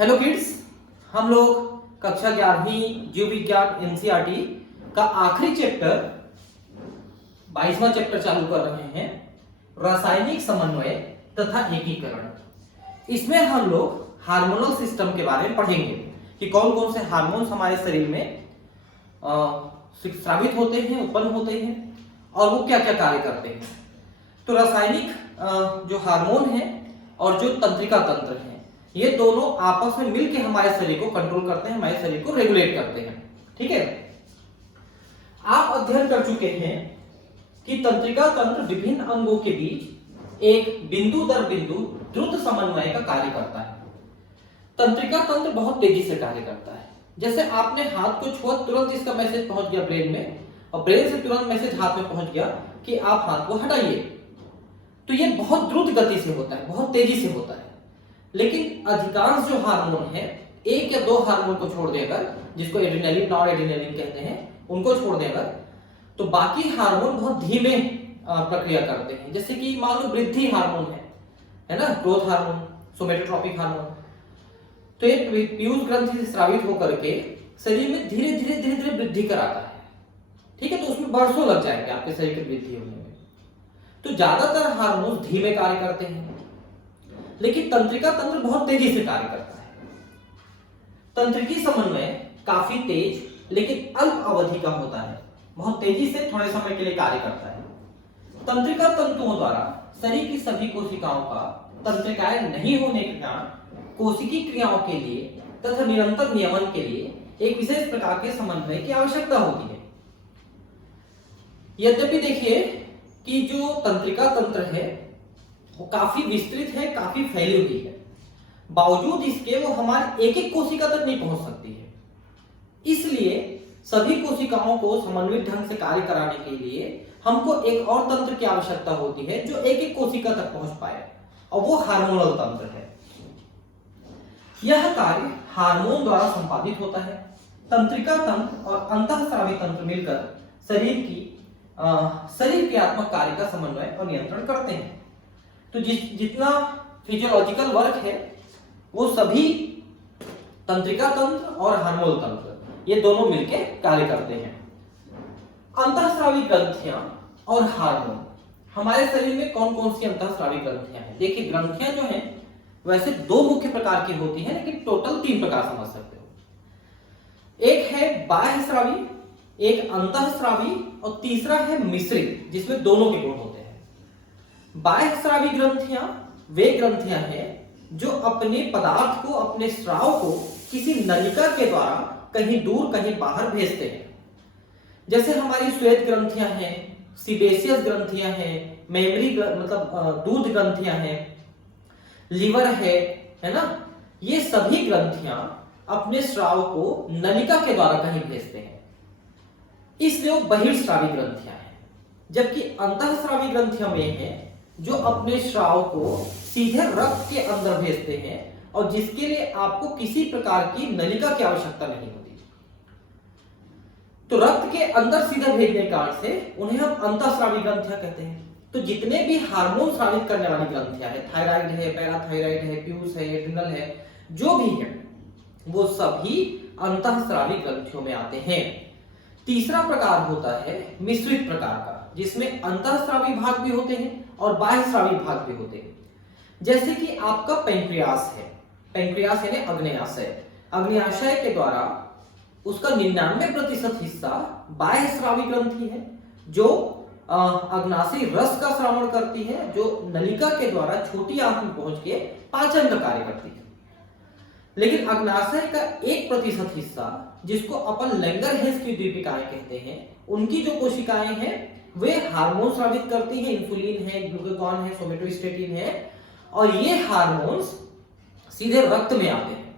Hello kids, हम लोग कक्षा 11वीं जीव विज्ञान एनसीईआरटी का आखिरी चैप्टर 22वां चैप्टर चालू कर रहे हैं, रासायनिक समन्वय तथा एकीकरण। इसमें हम लोग हार्मोनल सिस्टम के बारे में पढ़ेंगे कि कौन कौन से हार्मोन्स हमारे शरीर में स्रावित होते हैं, उत्पन्न होते हैं और वो क्या क्या कार्य करते हैं। तो रासायनिक जो हार्मोन है और जो तंत्रिका तंत्र है, ये दोनों आपस में मिलकर हमारे शरीर को कंट्रोल करते हैं, हमारे शरीर को रेगुलेट करते हैं। ठीक है, आप अध्ययन कर चुके हैं कि तंत्रिका तंत्र विभिन्न अंगों के बीच एक बिंदु दर बिंदु द्रुत समन्वय का कार्य करता है। तंत्रिका तंत्र बहुत तेजी से कार्य करता है। जैसे आपने हाथ को छुआ, तुरंत इसका मैसेज पहुंच गया ब्रेन में और ब्रेन से तुरंत मैसेज हाथ में पहुंच गया कि आप हाथ को हटाइए। तो ये बहुत द्रुत गति से होता है, बहुत तेजी से होता है। लेकिन अधिकांश जो हार्मोन है, एक या दो हार्मोन को छोड़ देकर, जिसको एड्रेनालिन, नॉर एड्रेनालिन कहते हैं, उनको छोड़ देकर तो बाकी हार्मोन बहुत धीमे प्रक्रिया करते हैं। जैसे कि मान लो वृद्धि हार्मोन है ना, ग्रोथ हार्मोन, सोमेटोट्रोपिक हार्मोन। तो ये पीयूष ग्रंथि से स्रावित होकर के शरीर में धीरे धीरे धीरे धीरे वृद्धि कराता है। ठीक है, तो उसमें बरसों लग जाएंगे आपके शरीर की वृद्धि होने में। तो ज्यादातर हार्मोन धीमे कार्य करते हैं, लेकिन तंत्रिका तंत्र बहुत तेजी से कार्य करता है। तंत्रिकी समन्वय काफी तेज लेकिन अल्प अवधि का होता है, बहुत तेजी से थोड़े समय के लिए कार्य करता है। तंत्रिका तंतुओं द्वारा शरीर की सभी कोशिकाओं का तंत्रिकाएं नहीं होने के कारण कोशिकीय क्रियाओं के लिए तथा निरंतर नियमन के लिए एक विशेष प्रकार के समन्वय की आवश्यकता होती है। यद्यपि देखिए कि जो तंत्रिका तंत्र है वो काफी विस्तृत है, काफी फैली हुई है, बावजूद इसके वो हमारे एक एक कोशिका तक नहीं पहुंच सकती है। इसलिए सभी कोशिकाओं को समन्वित ढंग से कार्य कराने के लिए हमको एक और तंत्र की आवश्यकता होती है जो एक एक कोशिका तक पहुंच पाए, और वो हार्मोनल तंत्र है। यह कार्य हार्मोन द्वारा संपादित होता है। तंत्रिका तंत्र और अंतःस्रावी तंत्र मिलकर शरीर क्रियात्मक कार्य का समन्वय और नियंत्रण करते हैं। तो जितना फिजियोलॉजिकल वर्क है वो सभी तंत्रिका तंत्र और हार्मोनल तंत्र ये दोनों मिलकर कार्य करते हैं। अंतःस्रावी ग्रंथियां और हार्मोन हमारे शरीर में कौन कौन सी अंतःस्रावी ग्रंथियां हैं? देखिए, ग्रंथियां जो हैं वैसे दो मुख्य प्रकार की होती हैं, लेकिन टोटल तीन प्रकार समझ सकते हो। एक है बाह्यस्रावी, एक अंतःस्रावी और तीसरा है मिश्रित, जिसमें दोनों के गुण होते हैं। बाह्यस्रावी ग्रंथियां वे ग्रंथियां हैं जो अपने पदार्थ को, अपने स्राव को किसी नलिका के द्वारा कहीं दूर, कहीं बाहर भेजते हैं। जैसे हमारी श्वेत ग्रंथियां हैं, सीबेशियस ग्रंथियां हैं, मेमरी मतलब दूध ग्रंथियां हैं, लीवर है ना, ये सभी ग्रंथियां अपने स्राव को नलिका के द्वारा कहीं भेजते हैं, इसलिए वो बहिर्स्रावी ग्रंथियां हैं। जबकि अंतःस्रावी ग्रंथियां वे हैं जो अपने स्राव को सीधे रक्त के अंदर भेजते हैं और जिसके लिए आपको किसी प्रकार की नलिका की आवश्यकता नहीं होती। तो रक्त के अंदर सीधे भेजने के कारण से उन्हें हम अंतःस्रावी ग्रंथियां कहते हैं। तो जितने भी हार्मोन स्रावित करने वाली ग्रंथियां हैं, थायराइड है, पैराथायराइड है, पीयूष है, एड्रिनल है, जो भी है, वो सभी अंतःस्रावी ग्रंथियों में आते हैं। तीसरा प्रकार होता है मिश्रित प्रकार का, जिसमें अंतःस्रावी भाग भी होते हैं और बाह्यस्रावी भाग भी होते हैं। जैसे कि आपका पेंक्रियास है, पेंक्रियास यानी अग्न्याशय, अग्न्याशय के द्वारा उसका 99% हिस्सा बाह्यस्रावी ग्रंथि है जो अग्नाशय रस का श्रवण करती है, जो नलिका के द्वारा छोटी आंत में पहुंच के पाचन का कार्य करती है। लेकिन अग्नाशय का 1% हिस्सा, जिसको अपन लैंगरहेंस की दीपिकाएं कहते हैं, उनकी जो कोशिकाएं हैं वे हार्मोन स्रावित करती हैं, इंसुलिन है, ग्लूकागॉन है, सोमेटोस्टेटिन है, और ये हार्मोन्स सीधे रक्त में आते हैं।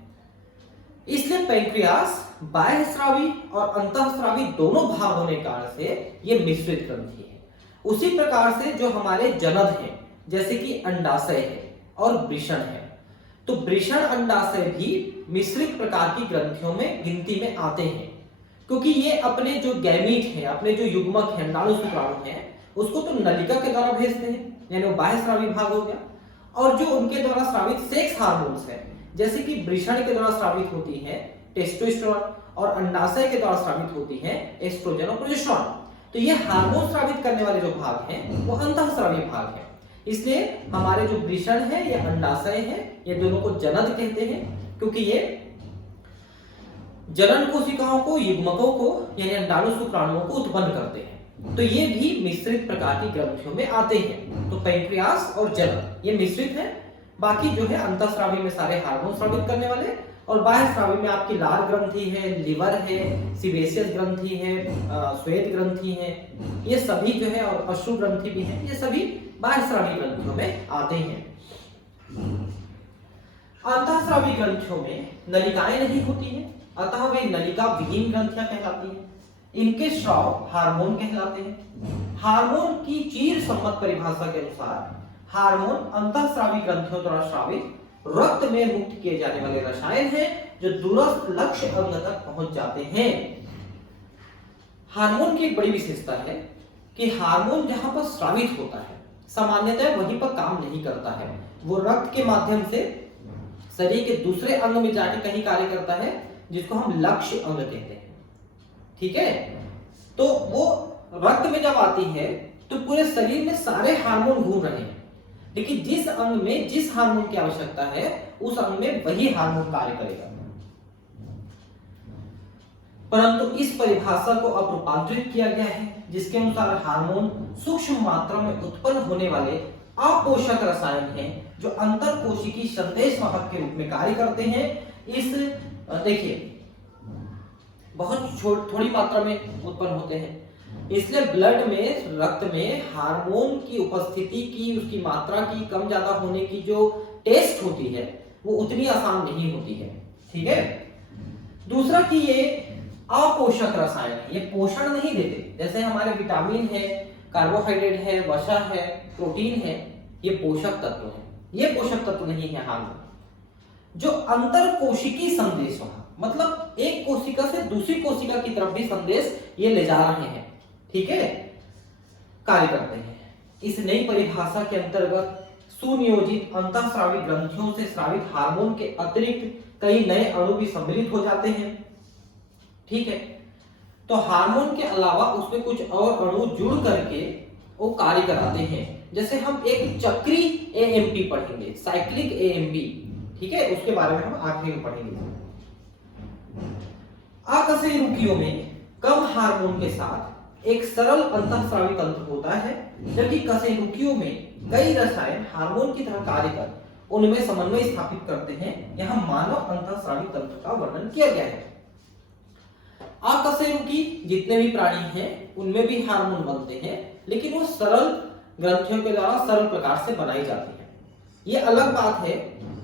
इसलिए पेंक्रियास बाह्यस्रावी और अंतःस्रावी दोनों भाग होने के कारण से ये मिश्रित ग्रंथि है। उसी प्रकार से जो हमारे जनद हैं, जैसे कि अंडाशय है और वृषण है, तो वृषण अंडाशय भी मिश्रित प्रकार की ग्रंथियों में गिनती में आते हैं, क्योंकि ये अपने जो गैमीट है, अपने जो युग्मक है, अंडाणु शुक्राणु है, उसको तो नलिका के द्वारा भेजते हैं, यानी वो बाह्यस्रावी भाग हो गया। और जो उनके द्वारा स्रावित सेक्स हार्मोन्स है, जैसे कि वृषण के द्वारा स्रावित होती है टेस्टोस्टेरोन और अंडाशय के द्वारा स्रावित होती है एस्ट्रोजन और प्रोजेस्टेरोन। तो ये हार्मोन स्रावित करने वाले जो भाग हैं वो अंतःस्रावी भाग हैं। इसलिए हमारे जो वृषण है या अंडाशय है ये दोनों को जनन कहते हैं, क्योंकि ये जनन कोशिकाओं को, युग्मकों को यानी अंडाणु शुक्राणुओं को उत्पन्न करते हैं। तो ये भी मिश्रित प्रकार की ग्रंथियों में आते हैं। तो पैंक्रियास और जनन ये मिश्रित है। बाकी जो है अंतःस्रावी में सारे हार्मोन स्रावित करने वाले, और बाह्य स्रावी में आपकी लार ग्रंथि है, लिवर है, सीबेशियस ग्रंथि है, श्वेत ग्रंथि है, ये सभी जो है, और अश्रु ग्रंथि भी है, ये सभी बाह्य स्रावी ग्रंथियों में आते हैं। अंतःस्रावी ग्रंथियों में नलिकाएं नहीं होती हैं, अतः वे नलिका विहीन ग्रंथियां कहलाती हैं। इनके स्राव हार्मोन कहलाते हैं। हार्मोन की चीर सम्मत परिभाषा के अनुसार हार्मोन अंतःस्रावी ग्रंथियों द्वारा स्रावित रक्त में मुक्त किए जाने वाले रसायन हैं जो दूरस्थ लक्ष्य अंग तक पहुंच जाते हैं। हार्मोन की एक बड़ी विशेषता है कि हार्मोन जहां पर स्रावित होता है सामान्यतः वहीं पर काम नहीं करता है, वो रक्त के माध्यम से शरीर के दूसरे अंग में जाके कहीं कार्य करता है जिसको हम लक्ष्य अंग कहते हैं। ठीक है, तो वो रक्त में जब आती है तो पूरे शरीर में सारे हार्मोन घूम रहे हैं, लेकिन जिस अंग में जिस हार्मोन की आवश्यकता है उस अंग में वही हार्मोन कार्य करेगा। परंतु इस परिभाषा को अब रूपांतरित किया गया है, जिसके अनुसार हार्मोन सूक्ष्म मात्रा में उत्पन्न होने वाले अपोषक रसायन हैं जो अंतर कोशिकीय संदेश वाहक के रूप में कार्य करते हैं। इस देखिए बहुत थोड़ी मात्रा में उत्पन्न होते हैं, इसलिए ब्लड में, रक्त में हार्मोन की उपस्थिति की, उसकी मात्रा की कम ज्यादा होने की जो टेस्ट होती है वो उतनी आसान नहीं होती है। ठीक है, दूसरा कि ये अपोषक रसायन है, ये पोषण नहीं देते। जैसे हमारे विटामिन है, कार्बोहाइड्रेट है, वसा है, प्रोटीन है, ये पोषक तत्व है, ये पोषक तत्व नहीं है हार्मोन। जो अंतर कोशिकीय संदेश वहां, मतलब एक कोशिका से दूसरी कोशिका की तरफ भी संदेश ये ले जा रहे हैं, ठीक है, कार्य करते हैं। इस नई परिभाषा के अंतर्गत सुनियोजित अंतःस्रावी ग्रंथियों से स्रावित हार्मोन के अतिरिक्त कई नए अणु भी सम्मिलित हो जाते हैं। ठीक है, तो हार्मोन के अलावा उसमें कुछ और अणु जुड़ करके वो कार्य कराते हैं। जैसे हम एक चक्री एएमपी पढ़ेंगे, साइक्लिक एएमपी, ठीक है, उसके बारे में हम आखिरी में पढ़ेंगे। अकशेरुकियों में कम हार्मोन के साथ एक सरल अंतःस्रावी तंत्र होता है, जबकि कशेरुकियों में कई रसायन हार्मोन की तरह कार्य कर उनमें समन्वय स्थापित करते हैं। यहाँ मानव अंतःस्रावी तंत्र का वर्णन किया गया है। अकशेरुकी जितने भी प्राणी हैं उनमें भी हार्मोन बनते हैं, लेकिन वो सरल ग्रंथियों के द्वारा सरल प्रकार से बनाई जाती है। ये अलग बात है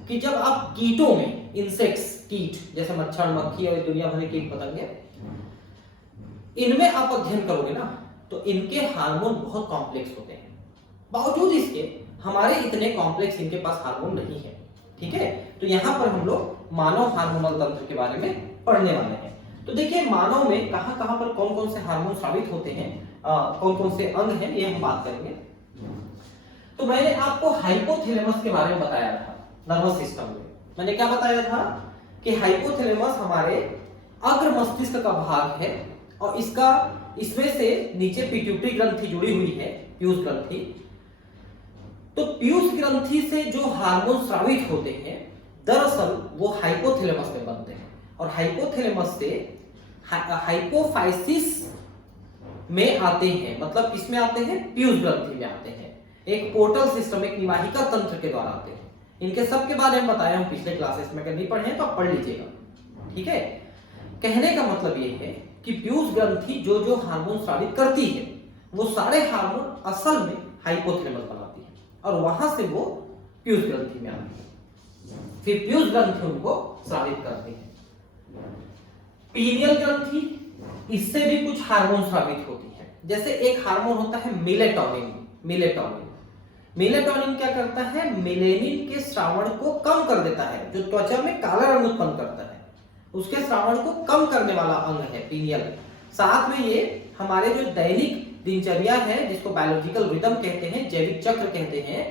कि जब आप कीटों में, इंसेक्ट्स, कीट जैसे मच्छर, मक्खी और दुनिया भर के कीट पतंगे, इनमें आप अध्ययन करोगे ना तो इनके हार्मोन बहुत कॉम्प्लेक्स होते हैं। बावजूद इसके हमारे इतने कॉम्प्लेक्स इनके पास हार्मोन नहीं है। ठीक है, तो यहाँ पर हम लोग मानव हार्मोनल तंत्र के बारे में पढ़ने वाले हैं। तो देखिए मानव में कहां-कहां पर कौन-कौन से हार्मोन स्रावित होते हैं, कौन-कौन से अंग हैं, ये हम बात करेंगे। तो मैंने आपको हाइपोथैलेमस के बारे में बताया था, नर्वस सिस्टम में। मैंने क्या बताया था कि हाइपोथैलेमस हमारे अग्र मस्तिष्क का भाग है और इसमें से नीचे पिट्यूटरी ग्रंथि जुड़ी हुई है, पीयूष ग्रंथि। तो पीयूष ग्रंथि से जो हार्मोन स्रावित होते हैं दरअसल वो हाइपोथैलेमस में बनते हैं, और हाइपोथैलेमस से हाइपोफाइसिस में आते हैं। मतलब किसमें आते हैं? पीयूष ग्रंथि में आते हैं। एक पोर्टल सिस्टम, एक निवाहिका तंत्र के द्वारा आते हैं। इनके सब के बारे में बताया हम पिछले क्लासेस में, अगर नहीं पढ़े तो आप पढ़ लीजिएगा। ठीक है, कहने का मतलब ये है कि पीयूष ग्रंथि जो जो हार्मोन स्रावित करती है वो सारे हार्मोन असल में हाइपोथैलेमस बनाती है, और वहां से वो पीयूष ग्रंथि में आती है, फिर पीयूष ग्रंथि उनको स्रावित करती है। पीनियल ग्रंथि, इससे भी कुछ हार्मोन स्रावित होती है। जैसे एक हार्मोन होता है मेलेटोनिन। मेलेटोनिन क्या करता है? मेलेनिन के स्रावण को कम कर देता है, जो त्वचा में काला रंग उत्पन्न करता है, उसके स्रावण को कम करने वाला अंग है पीनियल। साथ में ये हमारे जो दैनिक दिनचर्या है, जिसको बायोलॉजिकल रिदम कहते हैं, जैविक चक्र कहते हैं,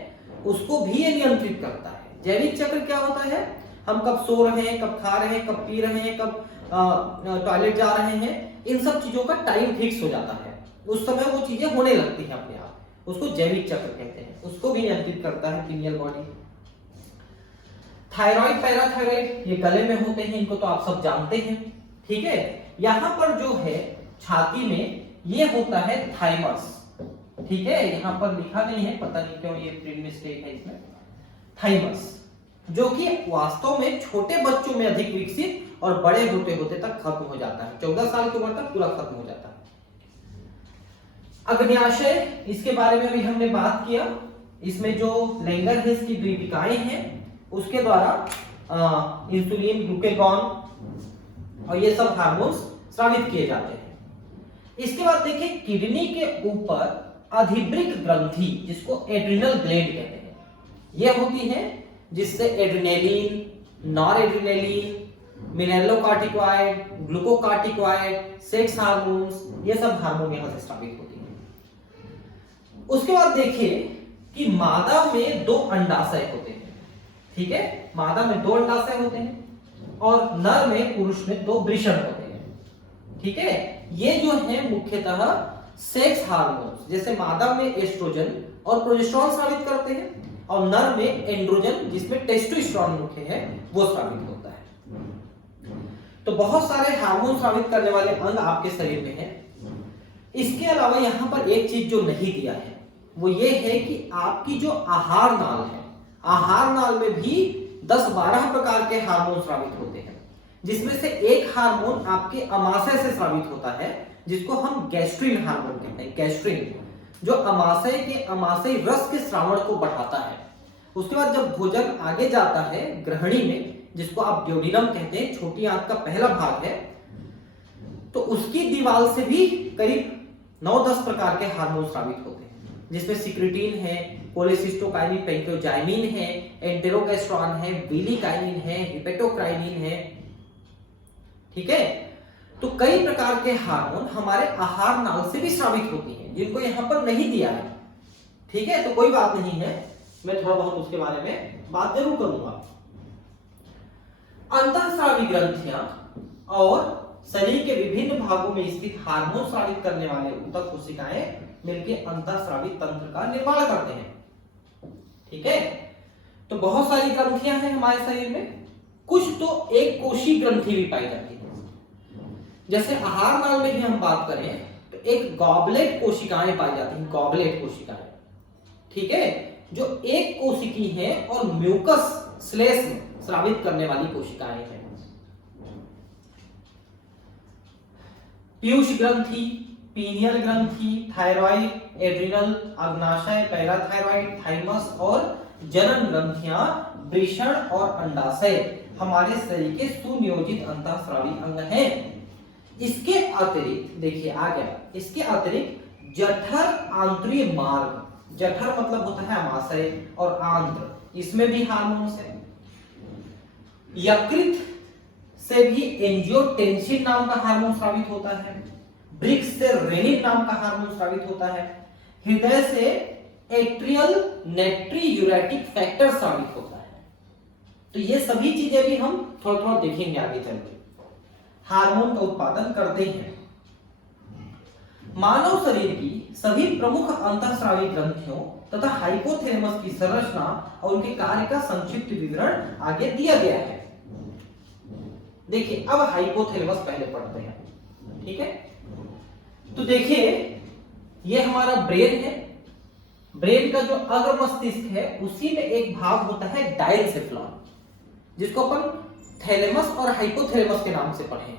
उसको भी ये नियंत्रित करता है। जैविक चक्र क्या होता है? हम कब सो रहे हैं, कब खा रहे हैं, कब पी रहे हैं, कब टॉयलेट जा रहे हैं, इन सब चीजों का टाइम फिक्स हो जाता है। उस समय वो चीजें होने लगती हैं अपने आप, उसको जैविक चक्र कहते हैं, उसको भी नियंत्रित करता है पीनियल बॉडी। थायराइड, पैराथायराइड, ये गले में होते हैं, इनको तो आप सब जानते हैं, ठीक है। यहाँ पर जो है छाती में ये होता है थाइमस, ठीक है, यहाँ पर लिखा नहीं है, पता नहीं क्यों ये प्रिंट मिस्टेक है इसमें, थाइमस, जो कि वास्तव में छोटे बच्चों में अधिक विकसित और बड़े होते होते तक खत्म हो जाता है, 14 साल की उम्र तक पूरा खत्म हो जाता है। अग्न्याशय, इसके बारे में भी हमने बात किया, इसमें जो लैंगरहेंस की द्वीपिकाएं हैं उसके द्वारा इंसुलिन, ग्लूकेगॉन और ये सब हार्मोन्स स्रावित किए जाते हैं। इसके बाद देखिए किडनी के ऊपर अधिवृक्क ग्रंथि, जिसको एड्रिनल ग्लैंड कहते हैं, ये होती है, जिससे एड्रिनलिन, नॉरएड्रिनलिन, मिनरलोकार्टिकॉइड, ग्लूकोकार्टिकॉइड, सेक्स हार्मोन्स, ये सब हार्मोन यहां से स्रावित होती है। उसके बाद देखिए कि मादा में 2 अंडाशय होते हैं, ठीक है, मादा में 2 अंडाशय होते हैं और नर में, पुरुष में 2 वृषण होते हैं, ठीक है। ये जो है मुख्यतः सेक्स हार्मोन्स, जैसे मादा में एस्ट्रोजन और प्रोजेस्टेरोन स्रावित करते हैं और नर में एंड्रोजन, जिसमें टेस्टोस्टेरोन मुख्य है, वो स्रावित होता है। तो बहुत सारे हार्मोन स्रावित करने वाले अंग आपके शरीर में हैं। इसके अलावा यहाँ पर एक चीज जो नहीं दिया है वो ये है कि आपकी जो आहार नाल है, आहार नाल में भी 10-12 प्रकार के हार्मोन स्रावित होते हैं, जिसमें से एक हार्मोन आपके अमाशय से स्रावित होता है, जिसको हम गैस्ट्रिन हार्मोन कहते हैं, गैस्ट्रिन, जो अमाशय के अमाशयी रस के श्रावण को बढ़ाता है। उसके बाद जब भोजन आगे जाता है ग्रहणी में, जिसको आप ड्यूोडेनम कहते हैं, छोटी आंत का पहला भाग है, तो उसकी दीवार से भी करीब 9-10 प्रकार के हार्मोन स्रावित होते हैं, जिसमें सिक्रेटिन है, कोलेसिस्टोकाइनिन, पेंटोजाइमिन है, एंटेरोगेस्ट्रॉन है, विलिकाइनिन है, हिपेटोक्राइनिन है, ठीक है। तो कई प्रकार के हार्मोन हमारे आहार नाल से भी स्रावित होती हैं, जिनको यहां पर नहीं दिया है, ठीक है। तो कोई बात नहीं है, मैं थोड़ा बहुत उसके बारे में बात जरूर करूंगा। अंतःस्रावी ग्रंथियां और शरीर के विभिन्न भागों में स्थित हार्मोन स्रावित करने वाले ऊतक कोशिकाएं मिलकर अंतःस्रावी तंत्र का निर्माण करते हैं, ठीक है। तो बहुत सारी ग्रंथियां हैं हमारे शरीर में, कुछ तो एक कोशी ग्रंथि भी पाई जाती है। जैसे आहार नाल में भी हम बात करें तो एक गॉबलेट कोशिकाएं पाई जाती हैं, गॉबलेट कोशिकाएं, ठीक है, जो एक कोशिकी है और म्यूकस श्लेष्म स्रावित करने वाली कोशिकाएं हैं। पीयूष ग्रंथि, पीनियल ग्रंथि, थायराइड, एड्रिनल, अग्नाशय, पैराथायराइड, थाइमस और जनन ग्रंथियां, वृषण और अंडाशय हमारे शरीर के सुनियोजित अंतःस्रावी अंग हैं। इसके अतिरिक्त देखिए आ गया, इसके अतिरिक्त जठर आंतरीय मार्ग, जठर मतलब होता है अमाशय, और आंत्र, इसमें भी हार्मोन्स है। यकृत से भी एंजियोटेंसिन नाम का हार्मोन स्रावित होता है, ब्रिक्स से रेनिन नाम का हार्मोन स्रावित होता है, हृदय से एट्रियल नेट्रीयूरेटिक फैक्टर स्रावित होता है। तो ये सभी चीजें भी हम थोड़ा थोड़ा देखेंगे आगे चलकर, हार्मोन का उत्पादन करते हैं। मानव शरीर की सभी प्रमुख अंतःस्रावी ग्रंथियों तथा हाइपोथैलेमस की संरचना और उनके कार्य का संक्षिप्त विवरण आगे दिया गया है। देखिए अब हाइपोथैलेमस पहले पढ़ते हैं, ठीक है। तो देखिए ये हमारा ब्रेन है, ब्रेन का जो अग्र मस्तिष्क है उसी में एक भाग होता है डायनसेफलॉन, जिसको अपन थैलेमस और हाइपोथैलेमस के नाम से पढ़े हैं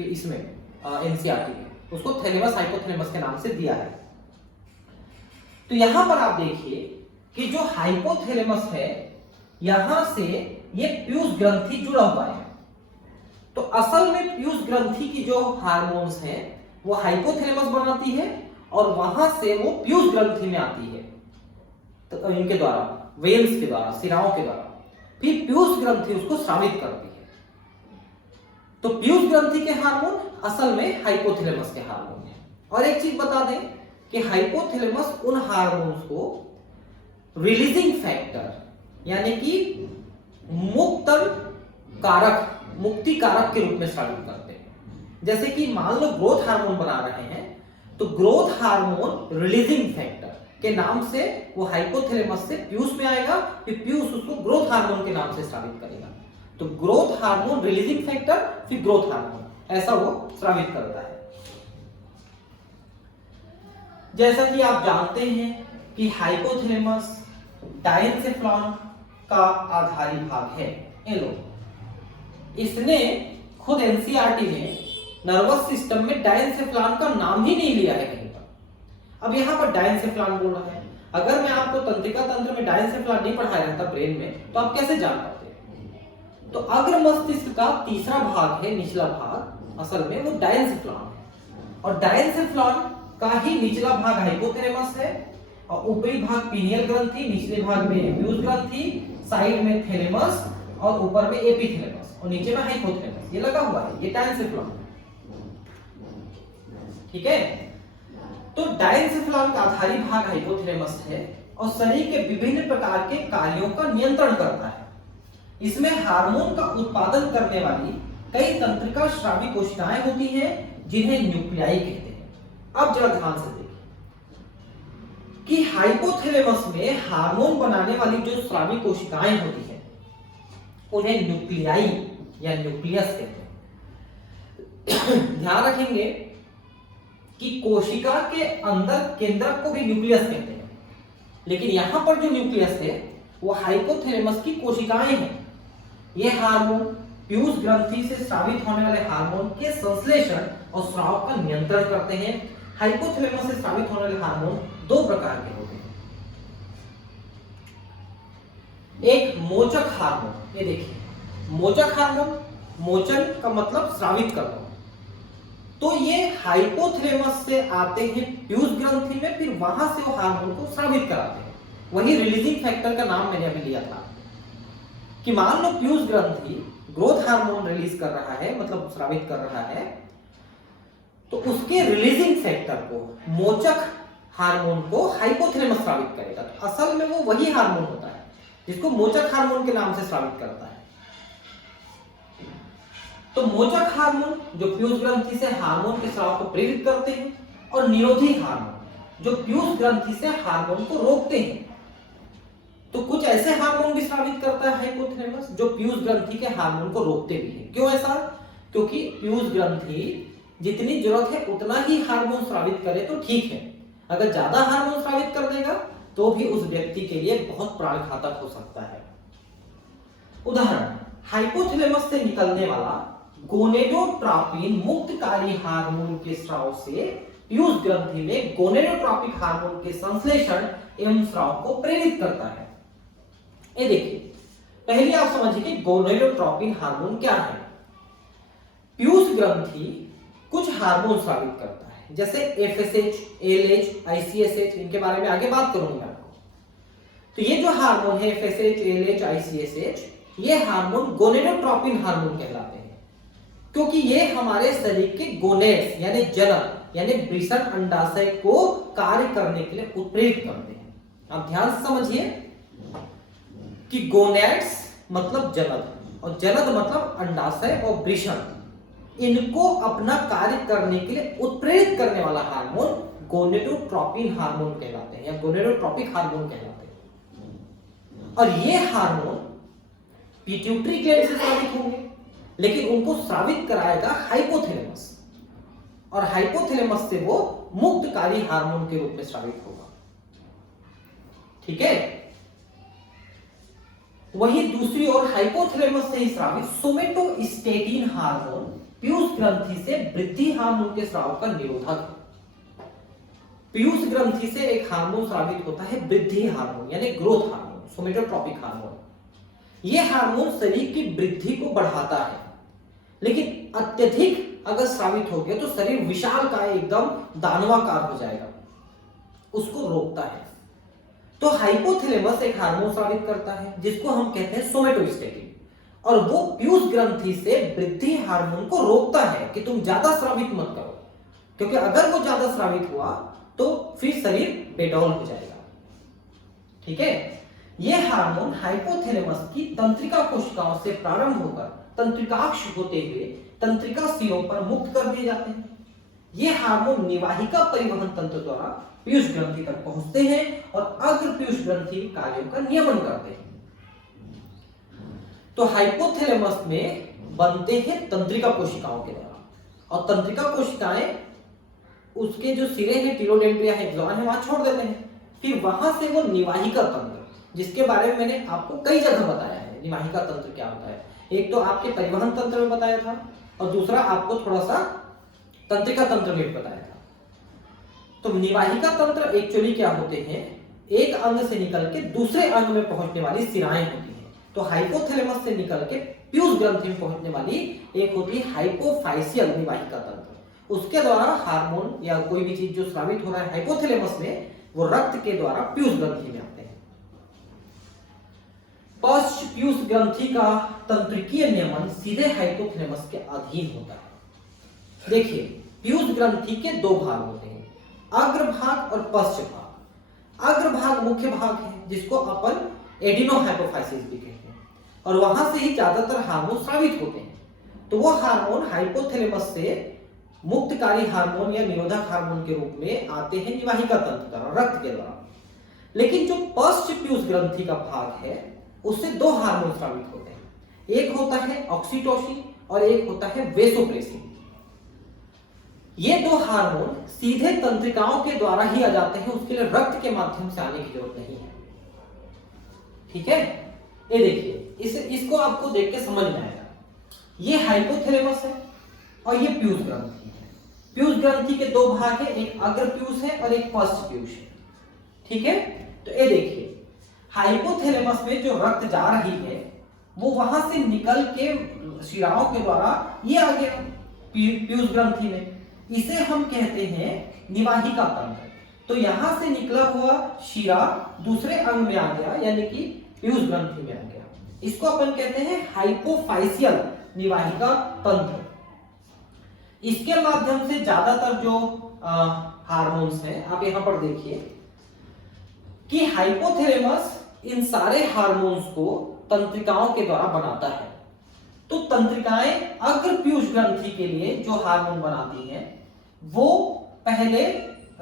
इसमें एनसीईआरटी में, उसको थैलेमस हाइपोथैलेमस के नाम से दिया है। तो यहां पर आप देखिए कि जो हाइपोथैलेमस है यहां से ये पीयूष ग्रंथि जुड़ा हुआ है। तो असल में पीयूष ग्रंथि की जो हार्मोन्स हैं वो हाइपोथैलेमस बनाती है और वहां से वो पीयूष ग्रंथि में आती है, तो इनके द्वारा, वेन्स के द्वारा, शिराओं के द्वारा, फिर पीयूष ग्रंथि उसको स्रावित करती है। तो पीयूष ग्रंथि के हार्मोन असल में हाइपोथैलेमस के हार्मोन है। और एक चीज बता दें कि हाइपोथैलेमस उन हार्मोन्स को रिलीजिंग फैक्टर यानी कि मुक्तन कारक, मुक्ति कारक के रूप में स्रावित करते हैं। जैसे कि मान लो ग्रोथ हार्मोन बना रहे हैं, तो ग्रोथ हार्मोन रिलीजिंग फैक्टर के नाम से वो हाइपोथैलेमस से पीयूष में आएगा, फिर पीयूष उसको ग्रोथ हार्मोन के नाम से स्रावित करेगा। तो ग्रोथ हार्मोन रिलीजिंग फैक्टर, फिर ग्रोथ हार्मोन, ऐसा वो स्रावित करता है। जैसा कि आप जानते हैं कि हाइपोथैलेमस डायेंसेफ्लॉन का आधारी भाग है। ये लो, इसने खुद एनसीईआरटी ने नर्वस सिस्टम में डायेंसेफ्लॉन का नाम ही नहीं लिया है कहीं पर। अब यहाँ पर डायेंसेफ्लॉन बोल रहा है। अगर मैं आपको तंत्रिका तंत्र में डायेंसेफ्लॉन नहीं पढ़ाया रहता ब्रेन में, तो आप कैसे जान पाते? तो अग्र मस्तिष्क का तीसरा भाग है, निचला भाग, असल में वो डायेंसेफ्लॉन है। और डायेंसेफ्लॉन का ही निचला भाग हाइपोथैलेमस है, और ऊपरी भाग पीनियल ग्रंथि, निचले भाग में प्यूस ग्रंथि, साइड में थैलेमस और ऊपर में एपिथैलेमस और नीचे में हाइपोथैलेमस, ये लगा हुआ है, ये डायेंसेफ्लॉन। ठीक है, तो डायेंसेफ्लॉन का आधारी भाग हाइपोथैलेमस है और शरीर के विभिन्न प्रकार के कार्यों का नियंत्रण करता है। इसमें हार्मोन का उत्पादन करने वाली कई तंत्रिका स्रावी कोशिकाएं होती हैं, जिन्हें न्यूक्लियाई कहते हैं। अब जरा ध्यान से देखिए कि हाइपोथैलेमस में हार्मोन बनाने वाली जो स्रावी कोशिकाएं होती हैं, उन्हें न्यूक्लियाई या न्यूक्लियस कहते हैं। ध्यान रखेंगे कि कोशिका के अंदर केंद्रक को भी न्यूक्लियस कहते हैं, लेकिन यहां पर जो न्यूक्लियस है वो हाइपोथैलेमस की कोशिकाएं हैं। ये हार्मोन पीयूष ग्रंथि से स्रावित होने वाले हार्मोन के संश्लेषण और स्राव का नियंत्रण करते हैं। हाइपोथैलेमस से स्रावित होने वाले हार्मोन दो प्रकार के होते हैं। एक मोचक हार्मोन, ये देखिए मोचक हार्मोन, मोचन का मतलब स्रावित करना, तो ये हाइपोथैलेमस से आते हैं पीयूष ग्रंथि में, फिर वहां से वो हार्मोन को स्रावित कराते हैं। वही रिलीजिंग फैक्टर का नाम मैंने अभी लिया था कि मान लो पीयूष ग्रंथि ग्रोथ हार्मोन रिलीज कर रहा है, मतलब स्रावित कर रहा है, तो उसके रिलीजिंग फैक्टर को, मोचक हार्मोन को हाइपोथैलेमस स्रावित करेगा। तो असल में वो वही हार्मोन होता है जिसको मोचक हार्मोन के नाम से स्रावित करता है। तो मोचक हार्मोन जो पीयूष ग्रंथि से हार्मोन के स्राव को प्रेरित करते हैं, और निरोधी हार्मोन जो पीयूष ग्रंथि से हार्मोन को रोकते हैं। तो कुछ ऐसे हार्मोन भी स्रावित करता है हाइपोथैलेमस जो पीयूष ग्रंथि के हार्मोन को रोकते भी हैं। क्यों ऐसा? क्योंकि पीयूष ग्रंथि जितनी जरूरत है उतना ही हार्मोन स्रावित करे तो ठीक है, अगर ज्यादा हार्मोन स्रावित कर देगा तो भी उस व्यक्ति के लिए बहुत प्राणघातक हो सकता है। उदाहरण, हाइपोथैलेमस से निकलने वाला गोनेडोट्रोपिन मुक्तकारी हार्मोन के स्राव से पीयूष ग्रंथि में गोनेडोट्रोपिक हार्मोन के संश्लेषण एवं स्राव को प्रेरित करता है। ये देखिए, पहले आप समझिए कि गोनेडोट्रोपिन हार्मोन क्या है। पीयूष ग्रंथि कुछ हार्मोन स्रावित करता है, जैसे एफएसएच, एलएच, आईसीएसएच, इनके बारे में आगे बात करूंगा आपको। तो ये जो हार्मोन है एफएसएच, एलएच, आईसीएसएच, ये हार्मोन गोनेडोट्रोपिन हार्मोन कहलाते हैं, क्योंकि ये हमारे शरीर के गोनेड्स यानी जनक यानी वृषण अंडाशय को कार्य करने के लिए उत्प्रेरित करते हैं। आप ध्यान से समझिए कि गोनेड्स मतलब जनक और जनक मतलब अंडाशय और वृषण, इनको अपना कार्य करने के लिए उत्प्रेरित करने वाला हार्मोन गोनेडोट्रोपिन हार्मोन कहलाते हैं या गोनेडोट्रोपिक हार्मोन कहलाते हैं। और ये हार्मोन पिट्यूटरी ग्लैंड से स्रावित होंगे, लेकिन उनको स्रावित कराएगा हाइपोथैलेमस, और हाइपोथैलेमस से वो मुक्तकारी हार्मोन के रूप में स्रावित होगा। ठीक है, वही दूसरी ओर हाइपोथैलेमस से ही स्रावित सोमेटोस्टेटिन हार्मोन पीयूष ग्रंथि से वृद्धि हार्मोन के स्राव का निरोधक। पीयूष ग्रंथि से एक हार्मोन स्रावित होता है वृद्धि हार्मोन यानी ग्रोथ हार्मोन, सोमेटोट्रोपिक हार्मोन। यह हार्मोन शरीर की वृद्धि को बढ़ाता है, लेकिन अत्यधिक अगर स्रावित हो गया तो शरीर विशालकाय एकदम दानवाकार हो जाएगा, उसको रोकता है। तो हाइपोथैलेमस एक हार्मोन स्रावित करता है जिसको हम कहते हैं सोमेटोस्टेटिन, और वो पीयूष ग्रंथि से वृद्धि हार्मोन को रोकता है कि तुम ज्यादा स्रावित मत करो, क्योंकि अगर वो ज्यादा स्रावित हुआ तो फिर शरीर बेडौल हो जाएगा। ठीक है, ये हार्मोन हाइपोथैलेमस की तंत्रिका कोशिकाओं से प्रारंभ होकर तंत्रिकाक्ष होते हुए तंत्रिका सिरों पर मुक्त कर दिए जाते हैं। ये हार्मोन निवाहिका परिवहन तंत्र द्वारा पीयूष ग्रंथि तक पहुंचते हैं और अग्र पीयूष ग्रंथि कार्यों का नियमन करते हैं। तो हाइपोथैलेमस में बनते हैं तंत्रिका कोशिकाओं के द्वारा, और तंत्रिका कोशिकाएं उसके जो सिरे हैं, टिलोडेंड्रिया है, एक्सॉन है, वहां छोड़ देते हैं। फिर वहां से वो निवाहिका तंत्र, जिसके बारे में मैंने आपको कई जगह बताया है निवाहिका तंत्र क्या होता है। एक तो आपके परिवहन तंत्र में बताया था, और दूसरा आपको थोड़ा सा तंत्रिका तंत्र में बताया था। तो निवाहिका तंत्र एक्चुअली क्या होते हैं, एक अंग से निकल के दूसरे अंग में पहुंचने वाली सिराएं होती हैं। तो हाइपोथैलेमस से निकल के पीयूष ग्रंथि में पहुंचने वाली एक होती है हाइपोफाइसियल निवाहिका तंत्र। उसके द्वारा हार्मोन या कोई भी चीज जो स्रावित हो रहा है हाइपोथैलेमस में, वो रक्त के द्वारा पीयूष ग्रंथि में आते हैं। पश्च पीयूष ग्रंथि का तंत्रिकीय नियमन सीधे हाइपोथैलेमस के अधीन होता है। देखिए, पीयूष ग्रंथि के दो भाग होते हैं, अग्र भाग और पश्च भाग। अग्र भाग मुख्य भाग है, जिसको अपन एडिनोहाइपोफाइसिस भी कहते हैं, और वहां से ही ज्यादातर हार्मोन स्रावित होते हैं। तो वो हार्मोन हाइपोथैलेमस से मुक्तकारी हार्मोन या निरोधक हार्मोन के रूप में आते हैं निवाहिका तंत्र द्वारा, रक्त के द्वारा। लेकिन जो पश्च पीयूष ग्रंथि का भाग है, उससे दो हार्मोन स्रावित होते हैं। एक होता है ऑक्सीटोसिन और एक होता है वेसोप्रेसिन। ये दो हार्मोन सीधे तंत्रिकाओं के द्वारा ही आ जाते हैं, उसके लिए रक्त के माध्यम से आने की जरूरत नहीं है। ठीक है, ये देखिए, इसको आपको देख के समझ में आएगा। ये हाइपोथैलेमस है और ये पीयूष ग्रंथि है। पीयूष ग्रंथि के दो भाग है, एक अग्र पीयूष है और एक पश्च पीयूष है। ठीक है, तो ये देखिए, हाइपोथैलेमस में जो रक्त जा रही है वो वहां से निकल के शिराओं के द्वारा ये आ गया पीयूष ग्रंथि में। इसे हम कहते हैं निवाहिका तंत्र। तो यहां से निकला हुआ शिरा दूसरे अंग में आ गया, यानी कि पीयूष ग्रंथि में आ गया। इसको अपन कहते हैं हाइपोफाइसियल निवाहिका तंत्र। इसके माध्यम से ज्यादातर जो हार्मोन्स हैं, आप यहां पर देखिए कि हाइपोथैलेमस इन सारे हार्मोन्स को तंत्रिकाओं के द्वारा बनाता है। तो तंत्रिकाएं अग्र पीयूष ग्रंथि के लिए जो हार्मोन बनाती हैं, वो पहले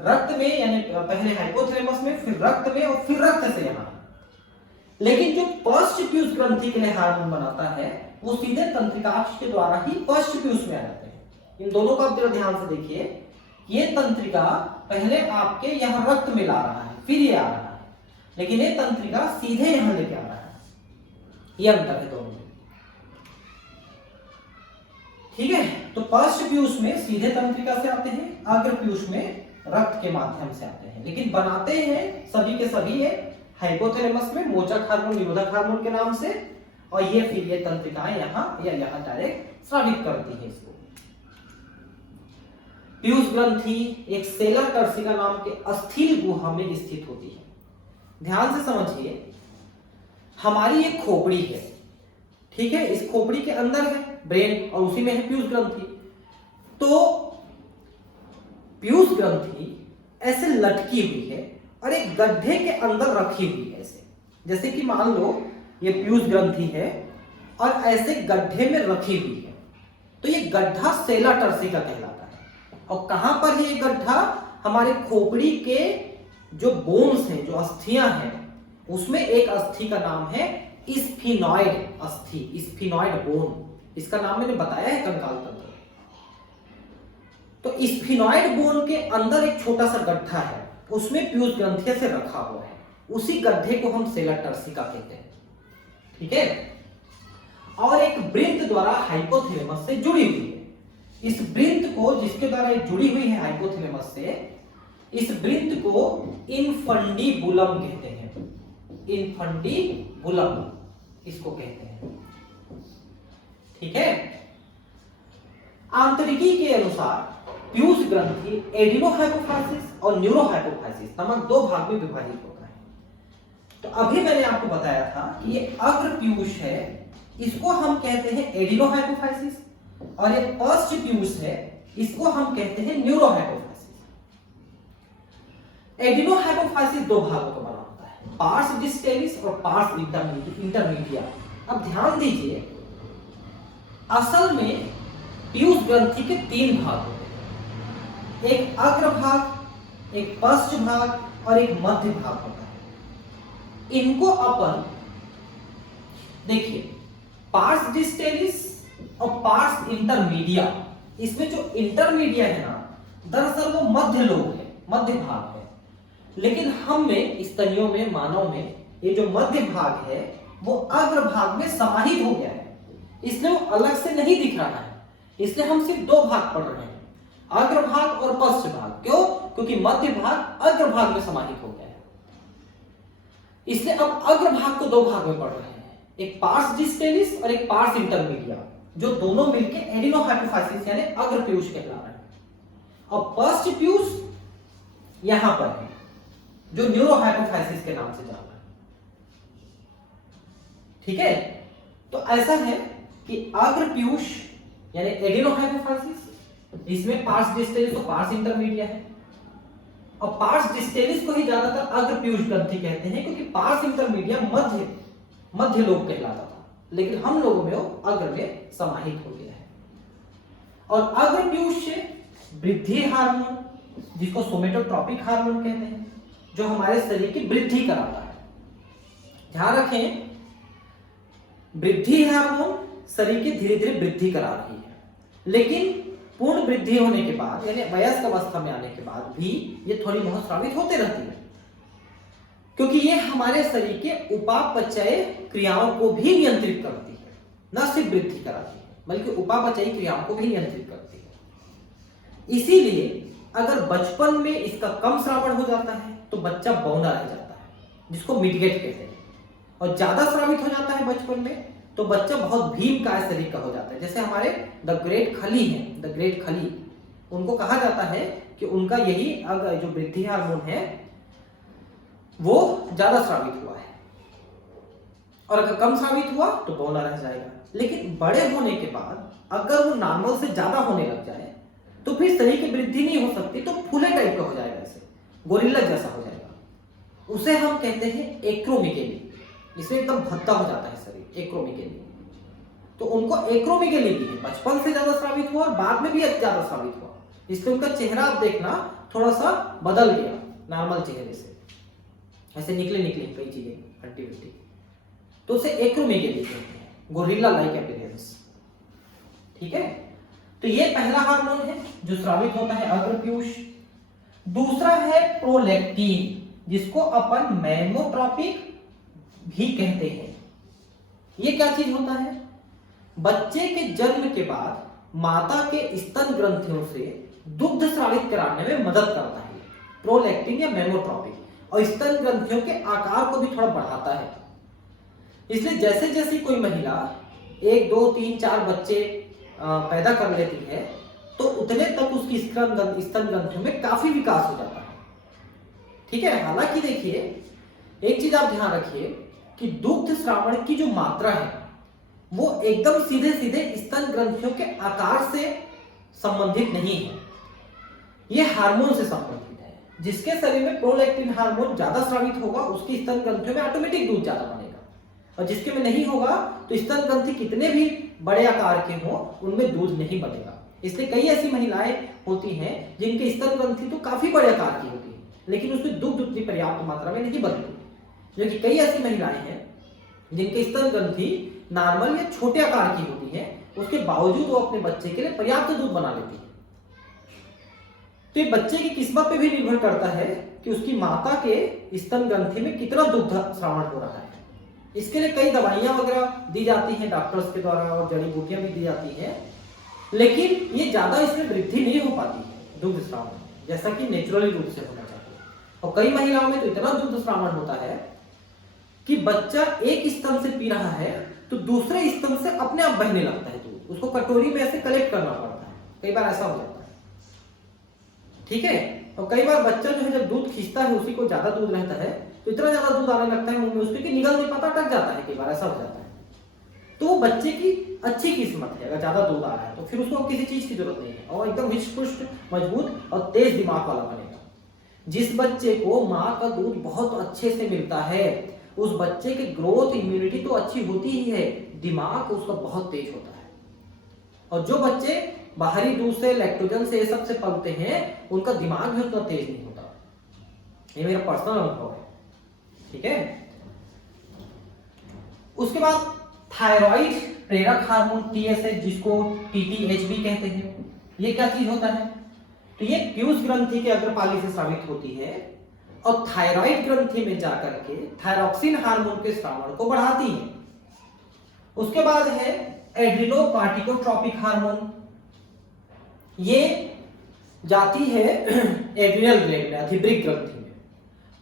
रक्त में, यानी पहले हाइपोथैलेमस में, फिर रक्त में, और फिर रक्त से यहां। लेकिन जो पश्च पीयूष ग्रंथि के लिए हार्मोन बनाता है, वो सीधे तंत्रिकाक्ष के द्वारा ही पश्च पीयूष में आ जाते हैं। इन दोनों को आप जरा ध्यान से देखिए, ये तंत्रिका पहले आपके यहां रक्त में ला रहा है, फिर ये आ रहा है, लेकिन ये तंत्रिका सीधे यहां लेके आ रहा है। ये अंतर है दोनों में। ठीक है, तो पश्च पीयूष में सीधे तंत्रिका से आते हैं, अग्र पीयूष में रक्त के माध्यम से आते हैं, लेकिन बनाते हैं सभी के सभी ये हाइपोथैलेमस में मोचक हार्मोन, निरोधक हार्मोन के नाम से, और ये फिर ये तंत्रिकाएं यहां या यहां डायरेक्ट स्रावित करती है इसको। पीयूष ग्रंथि एक सेला टर्सिका नाम के अस्थिल गुहा में स्थित होती है। ध्यान से समझिए, हमारी एक खोपड़ी है, ठीक है, इस खोपड़ी के अंदर है ब्रेन, और उसी में है पीयूष ग्रंथि। तो पीयूष ग्रंथि ऐसे लटकी हुई है और एक गड्ढे के अंदर रखी हुई है, ऐसे जैसे कि मान लो ये पीयूष ग्रंथि है और ऐसे गड्ढे में रखी हुई है। तो ये गड्ढा सेला टर्सिका कहलाता है। और कहां पर है ये गड्ढा? हमारे खोपड़ी के जो बोन्स हैं, जो अस्थियां हैं, उसमें एक अस्थि का नाम है स्फिनॉइड अस्थि, स्फिनॉइड बोन। इसका नाम मैंने बताया है कंकाल तंत्र। तो स्फिनॉइड बोन के अंदर एक छोटा सा गड्ढा है, उसमें पीयूष ग्रंथि से रखा हुआ है। उसी गड्ढे को हम सेला टर्सिका कहते हैं। ठीक है, और एक वृत्त द्वारा हाइपोथैलेमस से जुड़ी हुई है। इस वृत्त को, जिसके द्वारा ये जुड़ी हुई है हाइपोथैलेमस से, इस वृत्त को इनफंडीबुलम कहते हैं। इनफंडीबुलम इसको कहते हैं। ठीक है, आंतरिकी के अनुसार पीयूष ग्रंथि एडिनोहाइपोफाइसिस और न्यूरोहाइपोफाइसिस नामक दो भाग में विभाजित होता है। तो अभी मैंने आपको बताया था कि ये अग्र पीयूष है, इसको हम कहते हैं एडिनोहाइपोफाइसिस, और ये पश्च पीयूष है, इसको हम कहते हैं न्यूरोहाइपोफाइसिस। एडिनोहाइपोफाइसिस दो भागों का बना होता है। पार्स डिस्टेलिस और पार्स इंटरमीडिया। अब ध्यान दीजिए, असल में पीयूष ग्रंथि के 3 भाग होते हैं, एक अग्र भाग, एक पश्च भाग और एक मध्य भाग होता है। इनको अपन देखिए, पार्स डिस्टेलिस और पार्स इंटरमीडिया, इसमें जो इंटरमीडिया है ना, दरअसल वो मध्य लोब है, मध्य भाग है। लेकिन हम में, स्तनियों में, मानव में, ये जो मध्य भाग है वो अग्र भाग में समाहित हो गया है, इसलिए वो अलग से नहीं दिख रहा है। इसलिए हम सिर्फ 2 भाग पढ़ रहे हैं, अग्र भाग और पश्च भाग। क्यों? क्योंकि मध्य भाग अग्र भाग में समाहित हो गया है। इसलिए अब अग्र भाग को 2 भाग में पढ़ रहे हैं, एक पार्स डिस्टेलिस और एक पार्स इंटरमीडिया, जो दोनों मिलके एडिनोहाइपोफाइसिस यानी अग्र पीयूष कहला रहे हैं। और पश्च पीयूष यहां पर है, जो न्यूरोहाइपोफाइसिस के नाम से जाना है। ठीक है, तो ऐसा है कि अग्र पीयूष यानी एडिनोहाइपोफाइसिस, इसमें पार्स डिस्टेलिस और पार्स इंटरमीडिया है। और पार्स डिस्टेलिस को ही ज्यादातर अग्र पीयूष ग्रंथि कहते हैं, क्योंकि पार्स इंटरमीडिया मध्य लोब कहलाता था, लेकिन हम लोगों में वो अग्र में समाहित हो गया है। और अग्र पीयूष से वृद्धि हार्मोन, जिसको सोमेटोट्रॉपिक हार्मोन कहते हैं, जो हमारे शरीर की वृद्धि कराता है। ध्यान रखें, वृद्धि हार्मोन शरीर की धीरे धीरे वृद्धि करा रही है, लेकिन पूर्ण वृद्धि होने के बाद यानी वयस्क अवस्था में आने के बाद भी ये थोड़ी बहुत स्रावित होते रहती है, क्योंकि ये हमारे शरीर के उपापचय क्रियाओं को भी नियंत्रित करती है, न सिर्फ वृद्धि कराती है बल्कि उपापचयी क्रियाओं को भी नियंत्रित करती है। इसीलिए अगर बचपन में इसका कम श्रावण हो जाता है तो बच्चा बौना रह जाता है, जिसको मिडगेट कहते हैं। और ज्यादा श्रावित हो जाता है बचपन में तो बच्चा बहुत भीमकाय शरीर का हो जाता है। जैसे हमारे द ग्रेट खली है, द ग्रेट खली, उनको कहा जाता है कि उनका यही जो वृद्धि हार्मोन है वो ज्यादा श्रावित हुआ है, और अगर कम श्रावित हुआ तो बौना रह जाएगा। लेकिन बड़े होने के बाद अगर वो नॉर्मल से ज्यादा होने लग जाए तो फिर शरीर की वृद्धि नहीं हो सकती, तो फूले टाइप का हो जाएगा, ऐसे गोरिल्ला जैसा हो जाएगा। उसे हम कहते हैं एक्रोमेगेली, इसमें एकदम भद्दा हो जाता है शरीर, एक्रोमेगेली। तो उनको एक्रोमेगेली भी है, बचपन से ज्यादा श्रावित हुआ और बाद में भी ज्यादा श्रावित हुआ, इसलिए उनका चेहरा आप देखना थोड़ा सा बदल गया नॉर्मल चेहरे से, ऐसे निकले कई चीजें हड्डी वड्डी, तो उसे एक्रोमेगेली कहते हैं, गोरिल्ला लाइक अपीयरेंस। ठीक है, तो ये पहला हार्मोन है जो स्रावित होता है अग्र पीयूष। दूसरा है प्रोलैक्टिन, जिसको अपन मैमोट्रॉपिक भी कहते हैं। ये क्या चीज होता है? बच्चे के जन्म के बाद माता के स्तन ग्रंथियों से दुग्ध स्रावित कराने में मदद करता है प्रोलैक्टिन या मैमोट्रॉपिक, और स्तन ग्रंथियों के आकार को भी थोड़ा बढ़ाता है। इसलिए जैसे जैसे कोई महिला 1, 2, 3, 4 बच्चे पैदा कर लेती है तो उतने तक उसकी स्तन ग्रंथियों में काफी विकास हो जाता है। ठीक है, हालांकि देखिए एक चीज आप ध्यान रखिए कि दुग्ध श्रावण की जो मात्रा है वो एकदम सीधे सीधे स्तन ग्रंथियों के आकार से संबंधित नहीं है, ये हार्मोन से संबंधित है। जिसके शरीर में प्रोलैक्टिन हार्मोन ज्यादा स्रावित होगा उसकी स्तन ग्रंथियों में ऑटोमेटिक दूध ज्यादा बनेगा, और जिसके में नहीं होगा तो स्तन ग्रंथि कितने भी बड़े आकार के हो उनमें दूध नहीं बनेगा। इसलिए कई ऐसी महिलाएं होती हैं जिनके स्तन ग्रंथि तो काफी बड़े आकार की होती है लेकिन उसमें दुग्ध उतनी पर्याप्त मात्रा में नहीं बनती, जबकि कई ऐसी महिलाएं हैं जिनके स्तन ग्रंथि नॉर्मल या छोटे आकार की होती है, उसके बावजूद वो अपने बच्चे के लिए पर्याप्त दूध बना लेती है। तो ये बच्चे की किस्मत पे भी निर्भर करता है कि उसकी माता के स्तन ग्रंथि में कितना दुग्ध श्रावण हो रहा है। इसके लिए कई दवाइयां वगैरह दी जाती हैं डॉक्टर्स के द्वारा और जड़ी बूटियां भी दी जाती हैं, लेकिन ये ज्यादा इसमें वृद्धि नहीं हो पाती है दुग्ध श्रावण जैसा कि नेचुरली रूप से होना चाहिए। और कई महिलाओं में तो इतना दुग्ध श्रावण होता है कि बच्चा एक स्तन से पी रहा है तो दूसरे स्तन से अपने आप बहने लगता है दूध, उसको कटोरी में ऐसे कलेक्ट करना पड़ता है, कई बार ऐसा हो जाता है। ठीक है, और कई बार बच्चा जो है जब दूध खींचता है उसी को ज्यादा दूध रहता है तो इतना ज्यादा दूध आने लगता है मुंह में उसके कि निगल नहीं पाता, अटक जाता है, कई बार ऐसा हो जाता है। तो वो बच्चे की अच्छी किस्मत है, अगर ज्यादा दूध आ रहा है तो फिर उसको किसी चीज की जरूरत नहीं है और एकदम हिष्ट पुष्ट मजबूत और तेज दिमाग वाला बनेगा। जिस बच्चे को माँ का दूध बहुत अच्छे से मिलता है उस बच्चे की ग्रोथ इम्यूनिटी तो अच्छी होती ही है, दिमाग उसका बहुत तेज होता है। और जो बच्चे बाहरी दूध से, लैक्टोजन से, ये सब से पलते हैं उनका दिमाग भी उतना तेज नहीं होता। ये मेरा पर्सनल अनुभव है, ठीक है। उसके बाद थायराइड प्रेरक हार्मोन TSH, जिसको TTH भी कहते हैं, ये क्या चीज होता है? तो ये पीयूष ग्रंथि के अग्रपाली से स्रावित होती है और थायराइड ग्रंथि में जाकर के थायरॉक्सिन हार्मोन के स्रावण को बढ़ाती है। उसके बाद है एड्रिनोकार्टिकोट्रोपिक हार्मोन, ये जाती है एड्रिनल ग्लैंड में, अधिभृत ग्रंथि में,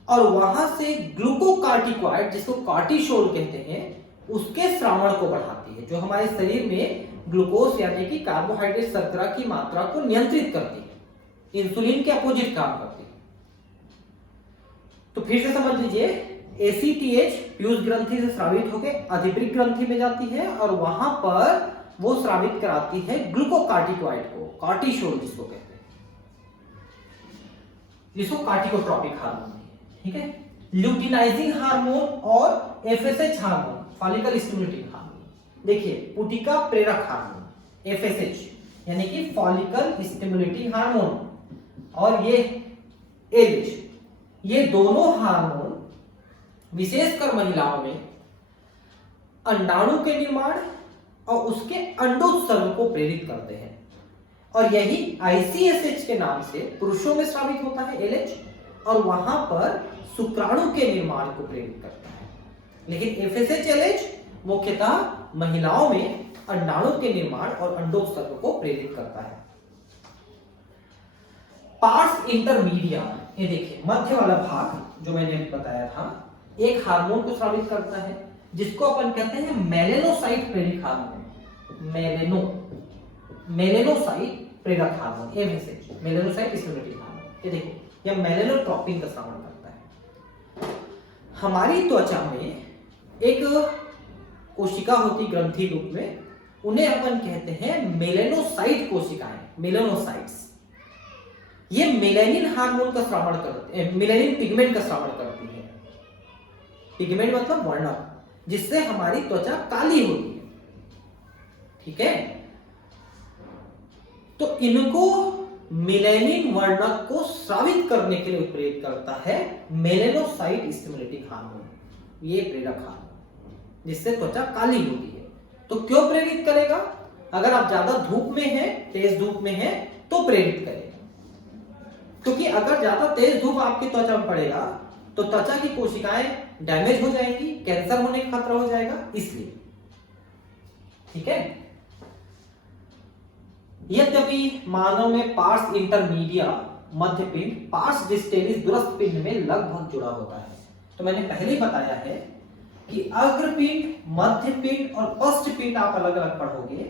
और वहां से ग्लूकोकार्टिकॉइड, जिसको कॉर्टिसोल कहते हैं, उसके स्रावण को बढ़ाती है, जो हमारे शरीर में ग्लूकोज यानी कि कार्बोहाइड्रेट शर्करा की मात्रा को नियंत्रित करती है, इंसुलिन के अपोजिट काम करती है। तो फिर से समझ लीजिए, ACTH पीयूष ग्रंथि से स्रावित होकर अधिभृत ग्रंथि में जाती है और वहां पर वो स्रावित कराती है ग्लूकोकार्टिकॉइड को, कॉर्टिसोल जिसको कहते हैं, जिसको कार्टिकोट्रोपिक हार्मोन, ठीक है। ल्यूटिनाइजिंग हार्मोन और FSH hormone, follicle stimulating hormone. देखिए, पुटिका प्रेरक हार्मोन FSH यानी कि फॉलिकल स्टिमुलेटिंग हार्मोन, और ये LH, ये दोनों हार्मोन विशेषकर महिलाओं में अंडाणु के निर्माण और उसके अंडोत्सर्ग को प्रेरित करते हैं, और यही ICSH के नाम से पुरुषों में स्रावित होता है LH, और वहां पर शुक्राणु के निर्माण को प्रेरित करता है। लेकिन FSH LH मुख्यतः महिलाओं में अंडाणु के निर्माण और अंडोत्सर्ग को प्रेरित करता है। पार्स इंटरमीडिया, ये देखिए मध्य वाला भाग जो मैंने बताया था, एक हार्मोन को स्रावित करता है जिसको अपन कहते हैं मेलेनोसाइट प्रेरक हार्मोन, मेलेनोसाइट प्रेरक hormone MSH, melanocyte stimulating hormone. ये देखो, यह मेलेनोट्रोपिन का स्रावण करता है। हमारी त्वचा में एक कोशिका होती ग्रंथि रूप में, उन्हें अपन कहते हैं मेलेनोसाइट कोशिकाएं, मेलेनोसाइट्स। ये मेलानिन हार्मोन का स्रावण करते हैं, मेलानिन पिगमेंट का स्रावण करती है। पिगमेंट मतलब वर्णक, जिससे हमारी त्वचा काली होती है, ठीक है। तो इनको मेलानिन वर्णक को स्रावित करने के लिए प्रेरित करता है मेलेनोसाइट स्टिमुलेटिंग हार्मोन, ये प्रेरक हार्मोन, जिससे त्वचा काली होती है। तो क्यों प्रेरित करेगा? अगर आप ज्यादा धूप में हैं, तेज धूप में हैं, तो प्रेरित करेगा, क्योंकि अगर ज्यादा तेज धूप आपकी त्वचा में पड़ेगा तो त्वचा की कोशिकाएं डैमेज हो जाएंगी, कैंसर होने का खतरा हो जाएगा, इसलिए, ठीक है। यद्यपि मानव में पार्स इंटरमीडिया मध्य पिंड पार्स डिस्टेलिस दुरस्थ पिंड में लगभग जुड़ा होता है। तो मैंने पहले ही बताया है कि अग्रपिंड, मध्य पिंड और पश्च पिंड आप अलग अलग पढ़ोगे।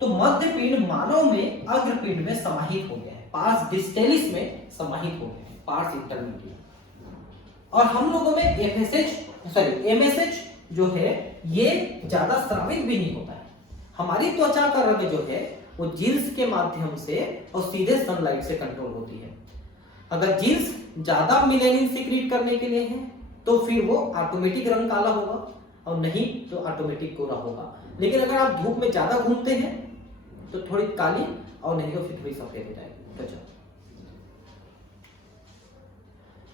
तो मध्य पिंड मानव में अग्रपिंड में समाहित हो गया है, पार्स डिस्टेलिस में समाहित हो गया है, पार्स इंटरमीडिया। और हम लोगों में MSH जो है ये ज्यादा स्रावित भी नहीं होता है। हमारी त्वचा का रंग जो है वो जीन्स के माध्यम से और सीधे सनलाइट से कंट्रोल होती है। अगर जीन्स ज्यादा मेलानिन सीक्रेट करने के लिए है तो फिर वो ऑटोमेटिक रंग काला होगा, और नहीं तो ऑटोमेटिक गोरा होगा। लेकिन अगर आप धूप में ज्यादा घूमते हैं तो थोड़ी काली, और नहीं तो फिर थोड़ी सफेद हो जाएगी त्वचा।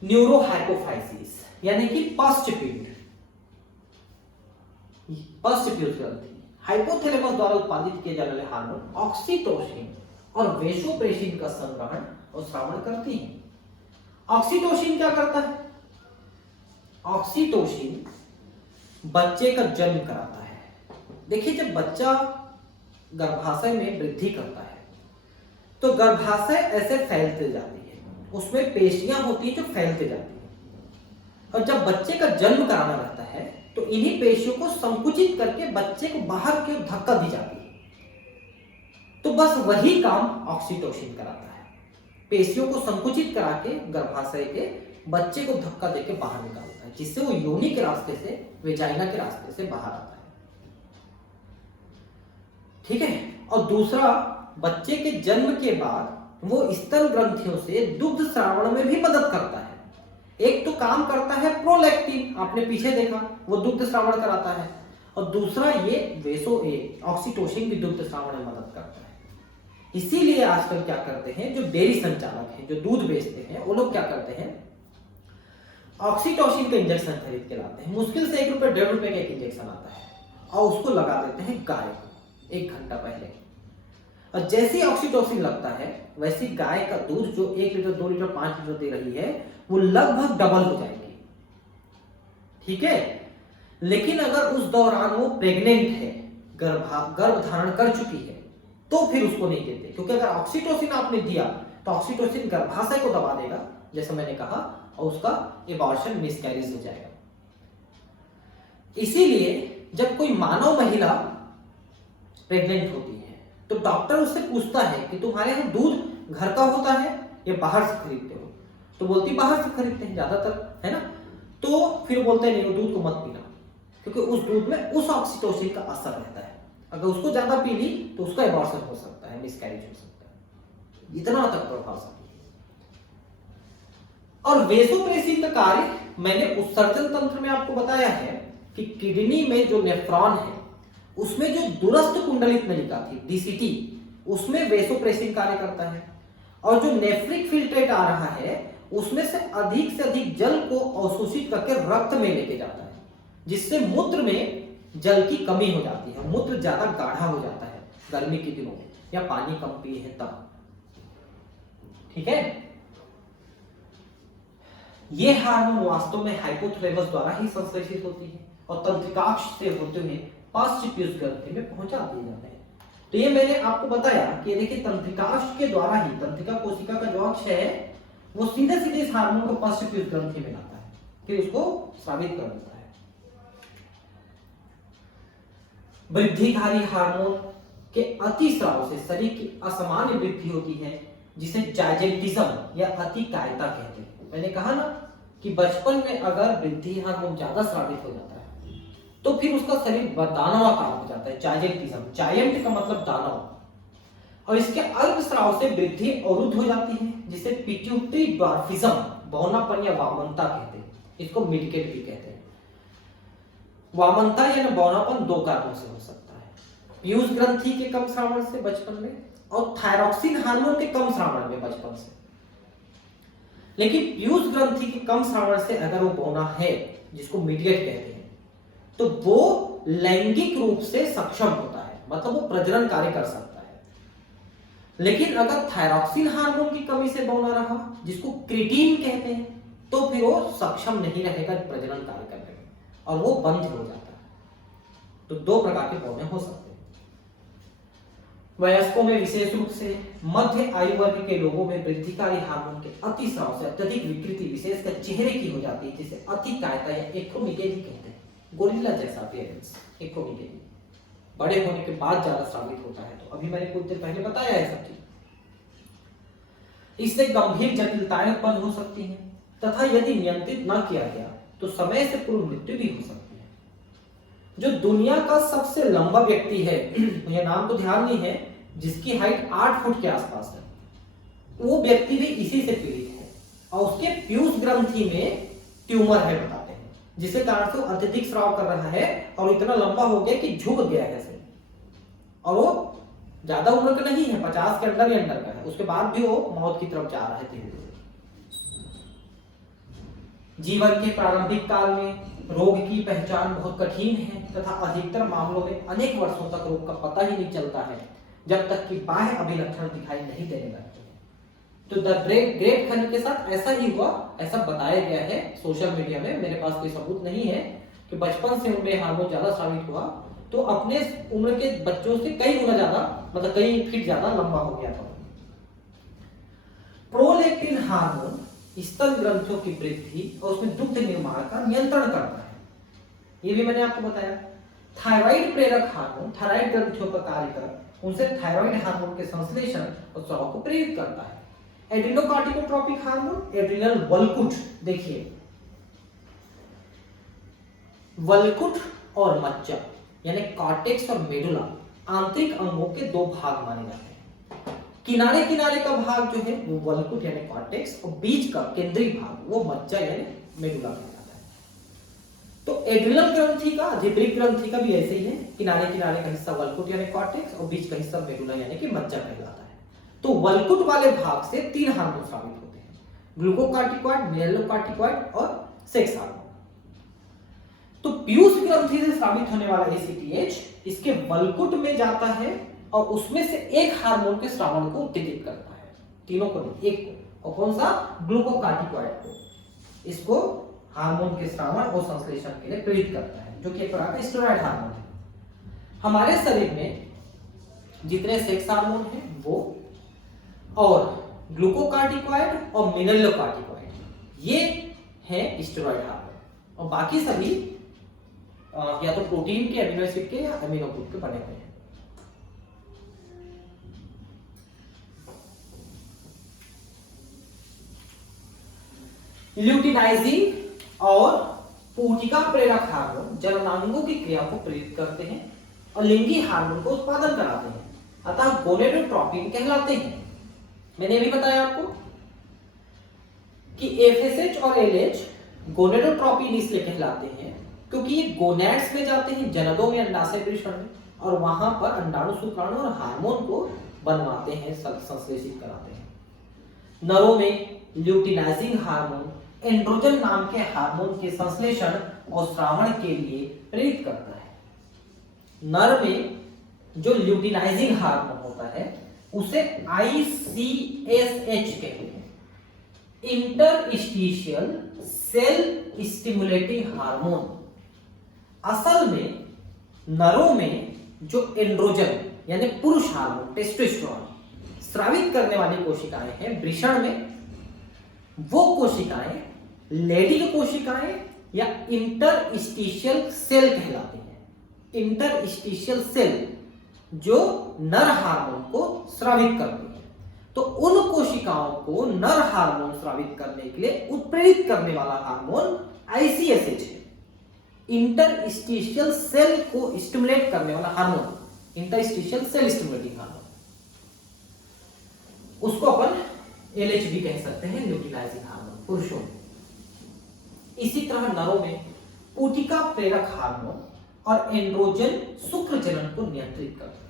न्यूरोहाइपोफाइसिस यानी कि पश्च पिंड, पश्च पीयूष ग्रंथि हाइपोथैलेमस द्वारा उत्पादित किए जाने वाले हार्मोन ऑक्सीटोसिन और वेसोप्रेसिन का संग्रहण और श्रावण करती है। ऑक्सीटोसिन क्या करता है? ऑक्सीटोसिन बच्चे का जन्म कराता है। देखिए, जब बच्चा गर्भाशय में वृद्धि करता है तो गर्भाशय ऐसे फैलते जाती है, उसमें पेशियां होती है जो फैलते जाती है, और जब बच्चे का जन्म कराना रहता है तो इन्हीं पेशियों को संकुचित करके बच्चे को बाहर की ओर धक्का दी जाती है। तो बस वही काम ऑक्सीटोसिन कराता है, पेशियों को संकुचित करा के गर्भाशय के बच्चे को धक्का देके बाहर निकालता है, जिससे वो योनि के रास्ते से, वेजाइना के रास्ते से बाहर आता है, ठीक है। और दूसरा, बच्चे के जन्म के बाद वो स्तन ग्रंथियों से दुग्ध स्रावण में भी मदद करता है। एक तो काम करता है प्रोलैक्टिन, आपने पीछे देखा, वो दुग्ध स्रावण कराता है, और दूसरा ये ऑक्सीटोसिन भी दुग्ध स्रावण में मदद करता है। इसीलिए आजकल क्या करते हैं, जो डेयरी संचालक हैं, जो दूध बेचते हैं, वो लोग क्या करते हैं, ऑक्सीटोसिन का इंजेक्शन खरीद के लाते हैं। मुश्किल से ₹1 ₹1.5 का एक इंजेक्शन आता है और उसको लगा देते हैं गाय को 1 घंटा पहले। और जैसे ही ऑक्सीटोसिन लगता है, वैसे गाय का दूध जो 1 लीटर, 2 लीटर, 5 लीटर दे रही है, वो लगभग डबल हो जाएगी। ठीक है, लेकिन अगर उस दौरान वो प्रेग्नेंट है, गर्भ धारण कर चुकी है, तो फिर उसको नहीं देते, क्योंकि अगर ऑक्सीटोसिन आपने दिया तो ऑक्सीटोसिन गर्भाशय को दबा देगा, जैसे मैंने कहा, और उसका एबॉर्शन, मिसकैरेज हो जाएगा। इसीलिए जब कोई मानव महिला प्रेग्नेंट होती है तो डॉक्टर उससे पूछता है कि तुम्हारे यहाँ दूध घर का होता है या बाहर से खरीदते हो, तो बोलती बाहर से खरीदते हैं ज्यादातर, है ना। तो फिर बोलते हैं नहीं, वो दूध को मत पीना, क्योंकि उस दूध में उस ऑक्सीटोसिन का असर रहता है। अगर उसको ज्यादा पी ली तो उसका एबॉर्शन हो सकता है, मिसकैरेज हो सकता है। इतना तक प्रभावशाली। और वेसोप्रेसिन का कार्य मैंने उत्सर्जन तंत्र में आपको बताया है कि किडनी में जो नेफ्रॉन है, उसमें जो दूरस्थ कुंडलित नलिका थी, डीसीटी, उसमें वेसोप्रेसिन कार्य करता है। और जो नेफ्रिक फिल्ट्रेट आ रहा है, उसमें से अधिक जल को अवशोषित करके रक्त में लेके जाता है, जिससे मूत्र में जल की कमी हो जाती है, मूत्र ज्यादा गाढ़ा हो जाता है गर्मी के दिनों में, या पानी कम पिए है तब। ठीक है, ये हार्मोन वास्तव में हाइपोथैलेमस द्वारा ही संश्लेषित होती है और तंत्रिकाक्ष से होते हुए पार्श्व पीयूष ग्रंथि में पहुंचा दिए जाते हैं। तो ये मैंने आपको बताया कि देखिए, तंत्रिकाक्ष के द्वारा ही, तंत्रिका कोशिका का जो अक्ष है, वो सीधे सीधे इस हार्मोन को पार्श्व पीयूष ग्रंथि में लाता है, फिर उसको स्रावित कर देता है। वृद्धिकारी हार्मोन के अतिस्राव से शरीर की असामान्य वृद्धि होती है, जिसे जाइजेंटिज्म या अतिकायता कहते हैं। मैंने कहा ना कि बचपन में अगर वृद्धि हार्मोन ज्यादा स्रावित हो जाता है तो फिर उसका शरीर दानवाकार हो जाता है, जाइजेंटिज्म। जायंट का मतलब दानव। और इसके अल्प स्राव से वृद्धि अवरुद्ध हो जाती है, जिसे पिट्यूटरी ड्वार्फिज्म, बौनापन या वामनता कहते हैं। इसको मिडकेट भी कहते हैं। वामनता या बौनापन 2 कारणों से हो सकता है, पीयूष ग्रंथि के कम स्रावण से बचपन में, और थायरॉक्सिन हार्मोन के कम स्रावण में बचपन से। लेकिन पीयूष ग्रंथि के कम स्रावण से अगर वो बौना है, जिसको मिडकेट कहते हैं, तो वो लैंगिक रूप से सक्षम होता है, मतलब वो प्रजनन कार्य कर सकता है। लेकिन अगर थायरॉक्सिन हार्मोन की कमी से बौना रहा, जिसको क्रिटीन कहते हैं, तो फिर वो सक्षम नहीं रहेगा प्रजनन कार्य करने में, और वो बंद हो जाता है। तो 2 प्रकार के बौने हो सकते हैं। वयस्कों में विशेष रूप से मध्य आयु वर्ग के लोगों में वृद्धिकारी हार्मोन के अतिस्राव से अत्यधिक विकृति विशेषकर चेहरे की हो जाती है, जिसे अतिकायता या एक्रोमेगेली कहते हैं। गोरिल्ला जैसा अपीयरेंस, एक्रोमेगेली। बड़े होने के बाद ज्यादा स्रावित होता है। तो अभी मैंने कुछ देर पहले बताया है सब चीज। इससे गंभीर जटिलताएं उत्पन्न हो सकती हैं, तथा यदि नियंत्रित न किया गया तो समय से पूर्व मृत्यु भी हो सकती है। जो दुनिया का सबसे लंबा व्यक्ति है, मुझे नाम तो ध्यान नहीं है, जिसकी हाइट 8 फुट के आसपास है, वो व्यक्ति भी इसी से पीड़ित है, और उसके पीयूष ग्रंथि में ट्यूमर है बताते हैं, जिसके कारण से अत्यधिक स्राव कर रहा है और इतना लंबा हो गया कि झुक गया है ऐसे। और वो ज्यादा उम्र का नहीं है, 50 के अंदर ही अंदर का है, उसके बाद भी वो मौत की तरफ जा रहा है धीरे धीरे। जीवन के प्रारंभिक काल में रोग की पहचान बहुत कठिन है, तथा अधिकतर मामलों में अनेक वर्षों तक रोग का पता ही नहीं चलता है, जब तक कि बाह्य अभिलक्षण दिखाई नहीं देने लगते हैं। तो द ग्रेट खन के साथ ऐसा ही हुआ, ऐसा बताया गया है सोशल मीडिया में। मेरे पास कोई सबूत नहीं है कि बचपन से उनमें हार्मोन ज्यादा स्रावित हुआ तो अपने उम्र के बच्चों से कई गुना ज्यादा, मतलब कई फीट ज्यादा लंबा हो गया था। प्रोलैक्टिन हार्मोन स्तन ग्रंथियों की वृद्धि और उसमें दुग्ध निर्माण का नियंत्रण करता है, ये भी मैंने आपको बताया। थायराइड प्रेरक हार्मोन थायराइड ग्रंथियों का कार्य कर उनसे थायराइड हार्मोन के संश्लेषण और स्राव को प्रेरित करता है। एड्रिनोकार्टिकोट्रोपिक हार्मोन एड्रिनल वल्कुट, देखिए वल्कुट और मज्जा यानी कॉर्टेक्स और मेडुला आंतरिक अंगों के 2 भाग माने जाते हैं। किनारे किनारे का भाग जो है वो वल्कुट यानी कॉर्टेक्स, और बीच का केंद्रीय भाग वो मज्जा यानी मेडुला कहलाता है। तो एड्रिनल ग्रंथि का, जिब्रिक ग्रंथि का भी ऐसे ही है, किनारे किनारे का हिस्सा वल्कुट यानी कॉर्टेक्स और बीच का हिस्सा मेडुला यानी कि मज्जा कहलाता है। तो वल्कुट वाले भाग से 3 हार्मोन स्रावित होते हैं, ग्लूकोकार्टिकॉइड, मिनरलोकार्टिकॉइड और सेक्स हार्मोन। तो पीयूष ग्रंथि से स्रावित होने वाला एसीटीएच इसके वल्कुट में जाता है और उसमें से एक हार्मोन के स्रावण को उत्तेजित करता है, तीनों को नहीं, एक को, और कौन सा, ग्लूकोकार्टिकॉइड को। इसको हार्मोन के स्रावण और संश्लेषण के लिए प्रेरित करता है, जो कि एक प्रकार का स्टेरॉइड हार्मोन है। हमारे शरीर में जितने सेक्स हार्मोन हैं वो, और ग्लूकोकार्टिकॉइड और मिनरलोकार्टिकॉइड ये है स्टेरॉइड हार्मोन, और बाकी सभी या तो प्रोटीन के, अमीनो एसिड के या अमीनो ग्रुप के बने हुए हैं। ल्यूटिनाइजिंग और पूटिका प्रेरक हार्मोन जननांगों की क्रिया को प्रेरित करते हैं और लिंगी हार्मोन को उत्पादन कराते हैं, अतः गोनेडोट्रोपिन कहलाते हैं। मैंने भी बताया आपको कि एफएसएच और एलएच गोनेडोट्रोपिन इसलिए कहलाते हैं क्योंकि ये गोनैड्स में जाते हैं, जननों में, अंडाशय वृषण में, और वहां पर अंडाणु, शुक्राणु और हार्मोन को बनवाते हैं, संश्लेषित कराते हैं। नरों में ल्यूटिनाइजिंग हार्मोन एंड्रोजन नाम के हार्मोन के संश्लेषण और स्रावण के लिए प्रेरित करता है। नर में जो ल्यूटिनाइजिंग हार्मोन होता है उसे ICSH कहते हैं, इंटरस्टिशियल सेल स्टिमुलेटिंग हार्मोन। असल में नरों में जो एंड्रोजन यानी पुरुष हार्मोन टेस्टोस्टेरोन स्रावित करने वाली कोशिकाएं हैं वृषण में, वो कोशिकाएं लेडिंग कोशिकाएं या इंटरस्टिशियल सेल कहलाती हैं। इंटरस्टिशियल सेल जो नर हार्मोन को स्रावित करती है। तो उन कोशिकाओं को नर हार्मोन स्रावित करने के लिए उत्प्रेरित करने वाला हार्मोन ICSH है, इंटरस्टिशियल सेल को स्टिमुलेट करने वाला hormone, interstitial cell stimulating hormone. उसको अपन LH भी कह सकते हैं, ल्यूटिनाइजिंग हार्मोन पुरुषों में। इसी तरह नरों में पूटिका प्रेरक हार्मोन और एंड्रोजन शुक्र जनन को नियंत्रित करते हैं।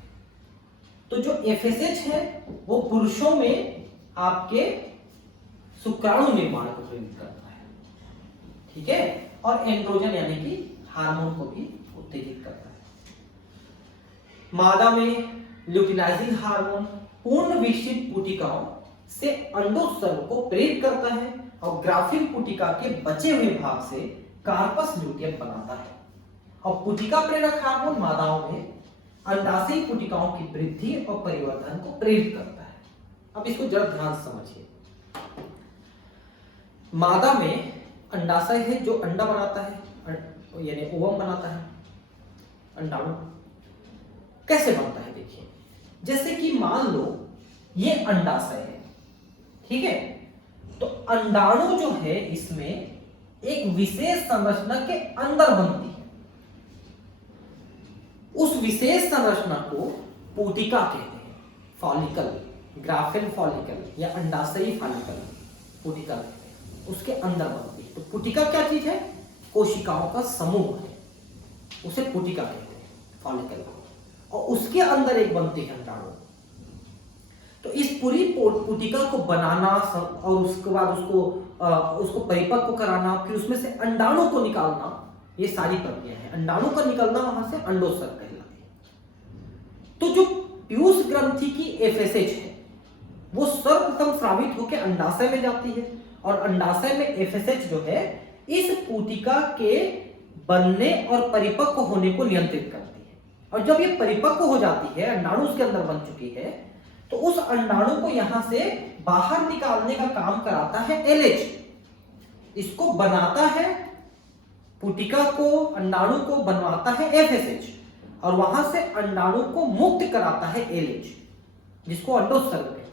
तो जो एफएसएच है वो पुरुषों में आपके शुक्राणु निर्माण को प्रेरित करता है, ठीक है, और एंड्रोजन यानी कि हार्मोन को भी उत्तेजित करता है। मादा में ल्यूटिनाइजिंग हार्मोन पूर्ण विकसित पुटिकाओं से अंडोत्सर्ग को प्रेरित करता है और ग्राफिल पुटिका के बचे हुए भाग से कार्पस ल्यूटियम बनाता है। और पुटिका प्रेरक हार्मोन मादाओं में अंडाशयी पुटिकाओं की वृद्धि और परिवर्धन को प्रेरित करता है। अब इसको जरा ध्यान से समझिए। मादा में अंडाशय है जो अंडा बनाता है, यानी ओवम बनाता है, अंडाणु। कैसे बनता है देखिए, जैसे कि मान लो ये अंडाशय है, ठीक है, तो अंडाणु जो है इसमें एक विशेष संरचना के अंदर बनती है। उस विशेष संरचना को पुटिका कहते हैं, फॉलिकल, ग्राफिल फॉलिकल या अंडाशयी फॉलिकल पुटिका कहते हैं, उसके अंदर बनती है। तो पुटिका क्या चीज है? कोशिकाओं का समूह है, उसे पुटिका कहते हैं, फॉलिकल, और उसके अंदर एक बनती है अंडाणु। तो इस पूरी पुटिका को बनाना और उसके बाद उसको परिपक्व कराना, फिर उसमें से अंडाणु को निकालना, ये सारी प्रक्रिया है। अंडाणु का निकलना वहां से अंडोत्सर्ग कहलाती है। तो जो पीयूष ग्रंथि की एफएसएच है वो सर्वप्रथम स्रावित होकर अंडाशय में जाती है, और अंडाशय में एफएसएच जो है इस पुटिका के बनने और परिपक्व होने को नियंत्रित करती है। और जब ये परिपक्व हो जाती है, अंडाणु उसके अंदर बन चुकी है, तो उस अंडाणु को यहां से बाहर निकालने का काम कराता है एलएच। इसको बनाता है, पुटिका को, अंडाणु को बनवाता है एफएसएच, और वहां से अंडाणु को मुक्त कराता है एलएच, जिसको अंडोत्सर्ग कहते हैं,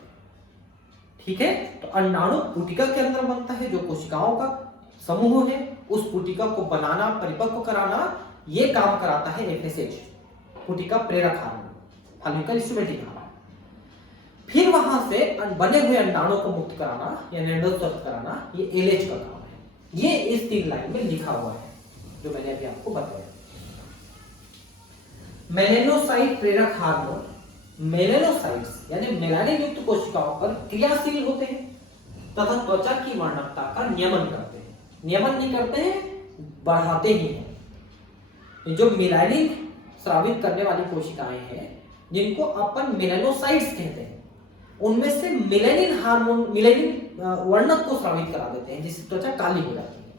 ठीक है। तो अंडाणु पुटिका के अंदर बनता है, जो कोशिकाओं का समूह है, उस पुटिका को बनाना, परिपक्व कराना, ये काम कराता है एफएसएच, पुटिका प्रेरक हार्मोन, फॉलिकल स्टिमुलेटिंग हार्मोन। फिर वहां से बने हुए अंडाणु को मुक्त कराना या एंडोस्पर्म कराना, ये एलएच का काम है। ये इस 3 लाइन में लिखा हुआ है जो मैंने अभी आपको बताया। मेलेनोसाइट प्रेरक हार्मोन मेलेनोसाइट्स यानी मेलानिन युक्त कोशिकाओं पर क्रियाशील होते हैं तथा त्वचा की वर्णकता का नियमन करते हैं। नियमन नहीं करते हैं, बढ़ाते ही हैं। जो मेलानिन स्रावित करने वाली कोशिकाएं हैं जिनको अपन मेलानोसाइट्स कहते हैं, उनमें से मेलानिन हार्मोन मेलानिन वर्णक को स्रावित करा देते हैं जिससे त्वचा काली हो जाती है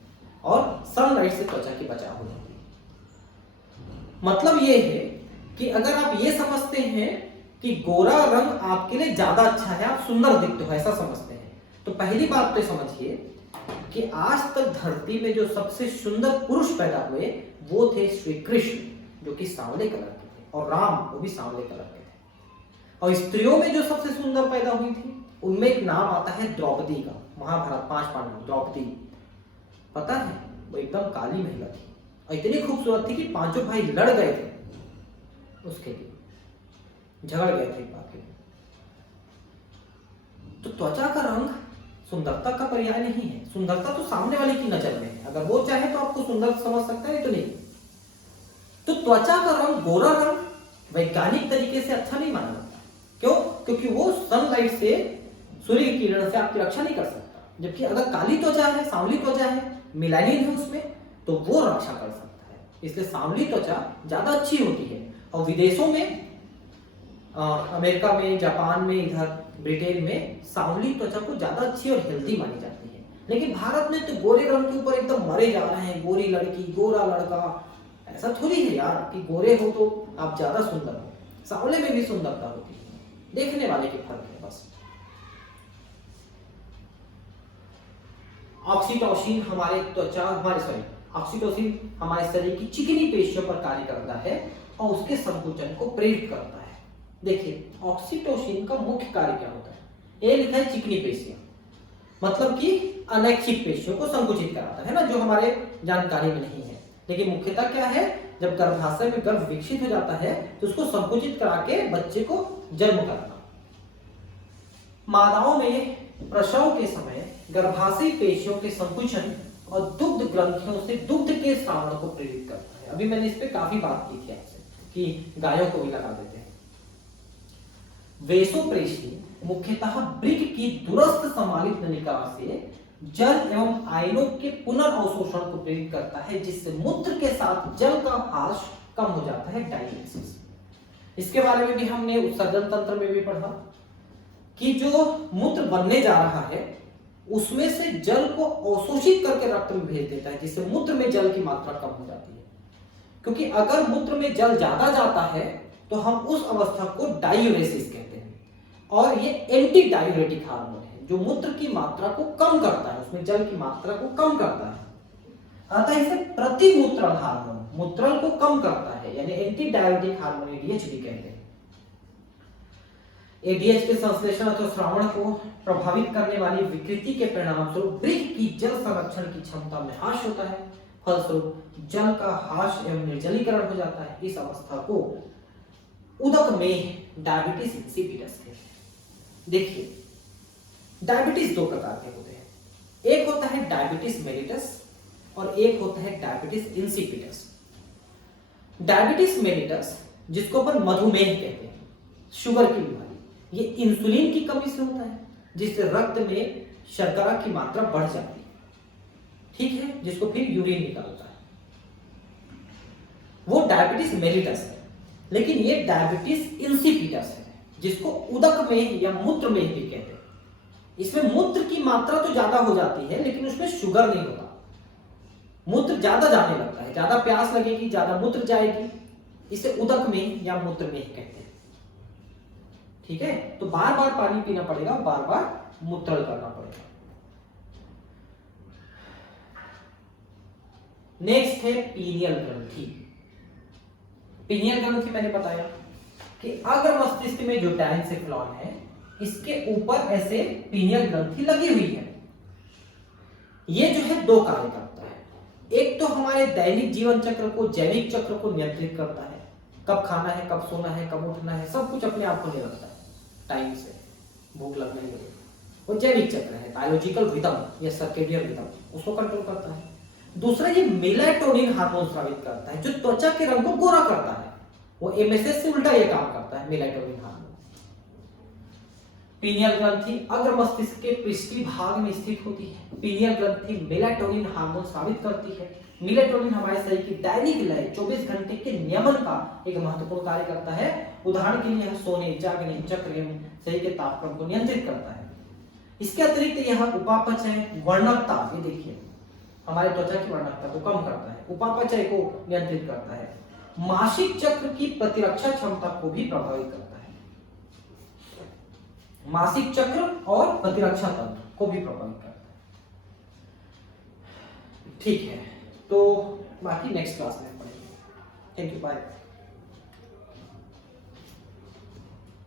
और सनलाइट से त्वचा की बचाव हो जाती है। मतलब ये है कि अगर आप ये समझते हैं कि गोरा रंग आपके लिए ज्यादा अच्छा है, आप सुंदर दिखते हो, ऐसा समझते हैं, तो पहली बात तो समझिए कि आज तक धरती में जो सबसे सुंदर पुरुष पैदा हुए वो थे श्री कृष्ण जो कि सांवले कलर के थे, और राम वो भी सांवले कलर के थे। और स्त्रियों में जो सबसे सुंदर पैदा हुई थी उनमें एक नाम आता है द्रौपदी का। महाभारत 5 पांडव द्रौपदी, पता है वो एकदम काली महिला थी और इतनी खूबसूरत थी कि 5 भाई लड़ गए थे उसके लिए, झगड़ गए थे बात के। तो त्वचा का रंग सुंदरता का पर्याय नहीं है। सुंदरता तो सामने वाले की नजर में है, अगर वो चाहे तो आपको सुंदर समझ सकता है, तो नहीं। तो त्वचा का रंग गोरा रंग वैज्ञानिक तरीके से अच्छा नहीं माना जाता। क्यों? क्योंकि वो सनलाइट से, सूर्य की किरण से आपकी रक्षा नहीं कर सकता। जबकि अगर काली त्वचा है, सांवली त्वचा है, मेलानिन है उसमें, तो वो रक्षा कर सकता है। इसलिए सांवली त्वचा ज्यादा अच्छी होती है। और विदेशों में, अमेरिका में, जापान में, इधर ब्रिटेन में सांवली त्वचा को ज्यादा अच्छी और हेल्दी मानी जाती है। लेकिन भारत में तो गोरे रंग के ऊपर एकदम मरे जा रहे हैं, गोरी लड़की, गोरा लड़का। ऐसा थोड़ी है यार कि गोरे हो तो आप ज्यादा सुंदर हो, सांवले में भी सुंदरता होती है, देखने वाले के फर्क है बस। ऑक्सीटोसिन ऑक्सीटोसिन हमारे शरीर की चिकनी पेशियों पर कार्य करता है और उसके संकुचन को प्रेरित करता है। देखिए ऑक्सीटोसिन का मुख्य कार्य क्या होता है? ये लिखा है चिकनी पेशियां, मतलब कि अनैच्छिक पेशियों को संकुचित कराता है ना, जो हमारे जानकारी में नहीं है। लेकिन मुख्यतः क्या है, जब गर्भाशय में गर्भ विकसित हो जाता है तो उसको संकुचित करा के बच्चे को जन्म करना। मादाओं में प्रसव के समय गर्भाशय पेशियों के संकुचन और दुग्ध ग्रंथियों से दुग्ध के स्रावण को प्रेरित करता है। अभी मैंने इस पे काफी बात की थी आपसे कि गायों को भी लगा देते हैं। वेसोप्रेसिन मुख्यतः वृक्क की दूरस्थ समालित नलिका से जल एवं आयनों के पुनर्अवशोषण को प्रेरित करता है, जिससे मूत्र के साथ जल का हाश कम हो जाता है, डायलिसिस। इसके बारे में भी हमने उत्सर्जन तंत्र में भी पढ़ा कि जो मूत्र बनने जा रहा है उसमें से जल को अवशोषित करके रक्त में भेज देता है, जिससे मूत्र में जल की मात्रा कम हो जाती है। क्योंकि अगर मूत्र में जल ज्यादा जाता है तो हम उस अवस्था को डायूरेसिस कहते हैं, और ये एंटी डायूरेटिक हार्मोन है जो मूत्र की मात्रा को कम करता है, उसमें जल की मात्रा को कम करता है। अतः इसे प्रतिमूत्रण हार्मोन, मूत्रण को कम करता है, यानी एंटी डायूरेटिक हार्मोन एडीएच भी कहते हैं। एडीएच के संश्लेषण अथवा श्रावण को प्रभावित करने वाली विकृति के परिणाम स्वरूप वृक्क की जल संरक्षण की क्षमता में ह्रास होता है, फलस्वरूप जल का ह्रास एवं निर्जलीकरण हो जाता है। इस अवस्था को उदक में डायबिटीज इंसिपिडस कहते हैं। देखिए डायबिटीज 2 प्रकार के होते हैं, एक होता है डायबिटीज मेलिटस और एक होता है डायबिटीज इंसिपिडस। डायबिटीज मेलिटस जिसको अपन मधुमेह कहते हैं, शुगर की बीमारी, ये इंसुलिन की कमी से होता है, जिससे रक्त में शर्करा की मात्रा बढ़ जाती है, ठीक है, जिसको फिर यूरिन निकालता है, वो डायबिटीज मेलिटस है। लेकिन ये डायबिटीज इंसिपिडस है जिसको उदक में या मूत्र में भी कहते हैं। इसमें मूत्र की मात्रा तो ज्यादा हो जाती है लेकिन उसमें शुगर नहीं होता, मूत्र ज्यादा जाने लगता है, ज्यादा प्यास लगेगी, ज्यादा मूत्र जाएगी, इसे उदक में या मूत्र में कहते हैं, ठीक है। तो बार बार पानी पीना पड़ेगा, बार बार मूत्रण करना पड़ेगा। नेक्स्ट है पीनियल ग्रंथि। पीनियल ग्रंथि मैंने बताया कि अग्र मस्तिष्क में जो डायंसेफ्लॉन है इसके ऊपर ऐसे पीनियल ग्रंथि लगी हुई है। ये जो है 2 कार्य करता है। एक तो हमारे दैनिक जीवन चक्र को, जैविक चक्र को नियंत्रित करता है, कब खाना है, कब सोना है, कब उठना है, सब कुछ अपने आप होने लगता है टाइम से। भूख लगने लगे। वो जैविक चक्र है, बायोलॉजिकल रिदम या सर्केडियन रिदम, उसको कंट्रोल करता है। दूसरा ये मेलाटोनिन हार्मोन स्रावित करता है जो त्वचा के रंग को गोरा करता है। वो एमएसएच से उल्टा ये काम करता है, मेलाटोनिन हार्मोन। पीनियल ग्रंथि अग्र मस्तिष्क के पृष्ठीय भाग में स्थित होती है। पीनियल ग्रंथि मेलाटोनिन हार्मोन स्रावित करती है। मेलाटोनिन हमारे शरीर की दैनिक लय 24 घंटे के नियमन का एक महत्वपूर्ण कार्य करता है। उदाहरण के लिए यह सोने, जागने, चक्र एवं शरीर के तापक्रम को नियंत्रित करता है। इसके अतिरिक्त यह उपापचय, वर्णकता, ये देखिए हमारे त्वचा की वर्णकता को कम करता है, उपापचय को नियंत्रित करता है, मासिक चक्र की प्रतिरक्षा क्षमता को भी प्रभावित करता है। मासिक चक्र और प्रतिरक्षा तंत्र को भी प्रभावित करता है। ठीक है, तो बाकी नेक्स्ट क्लास में पढ़ेंगे। Thank you, bye.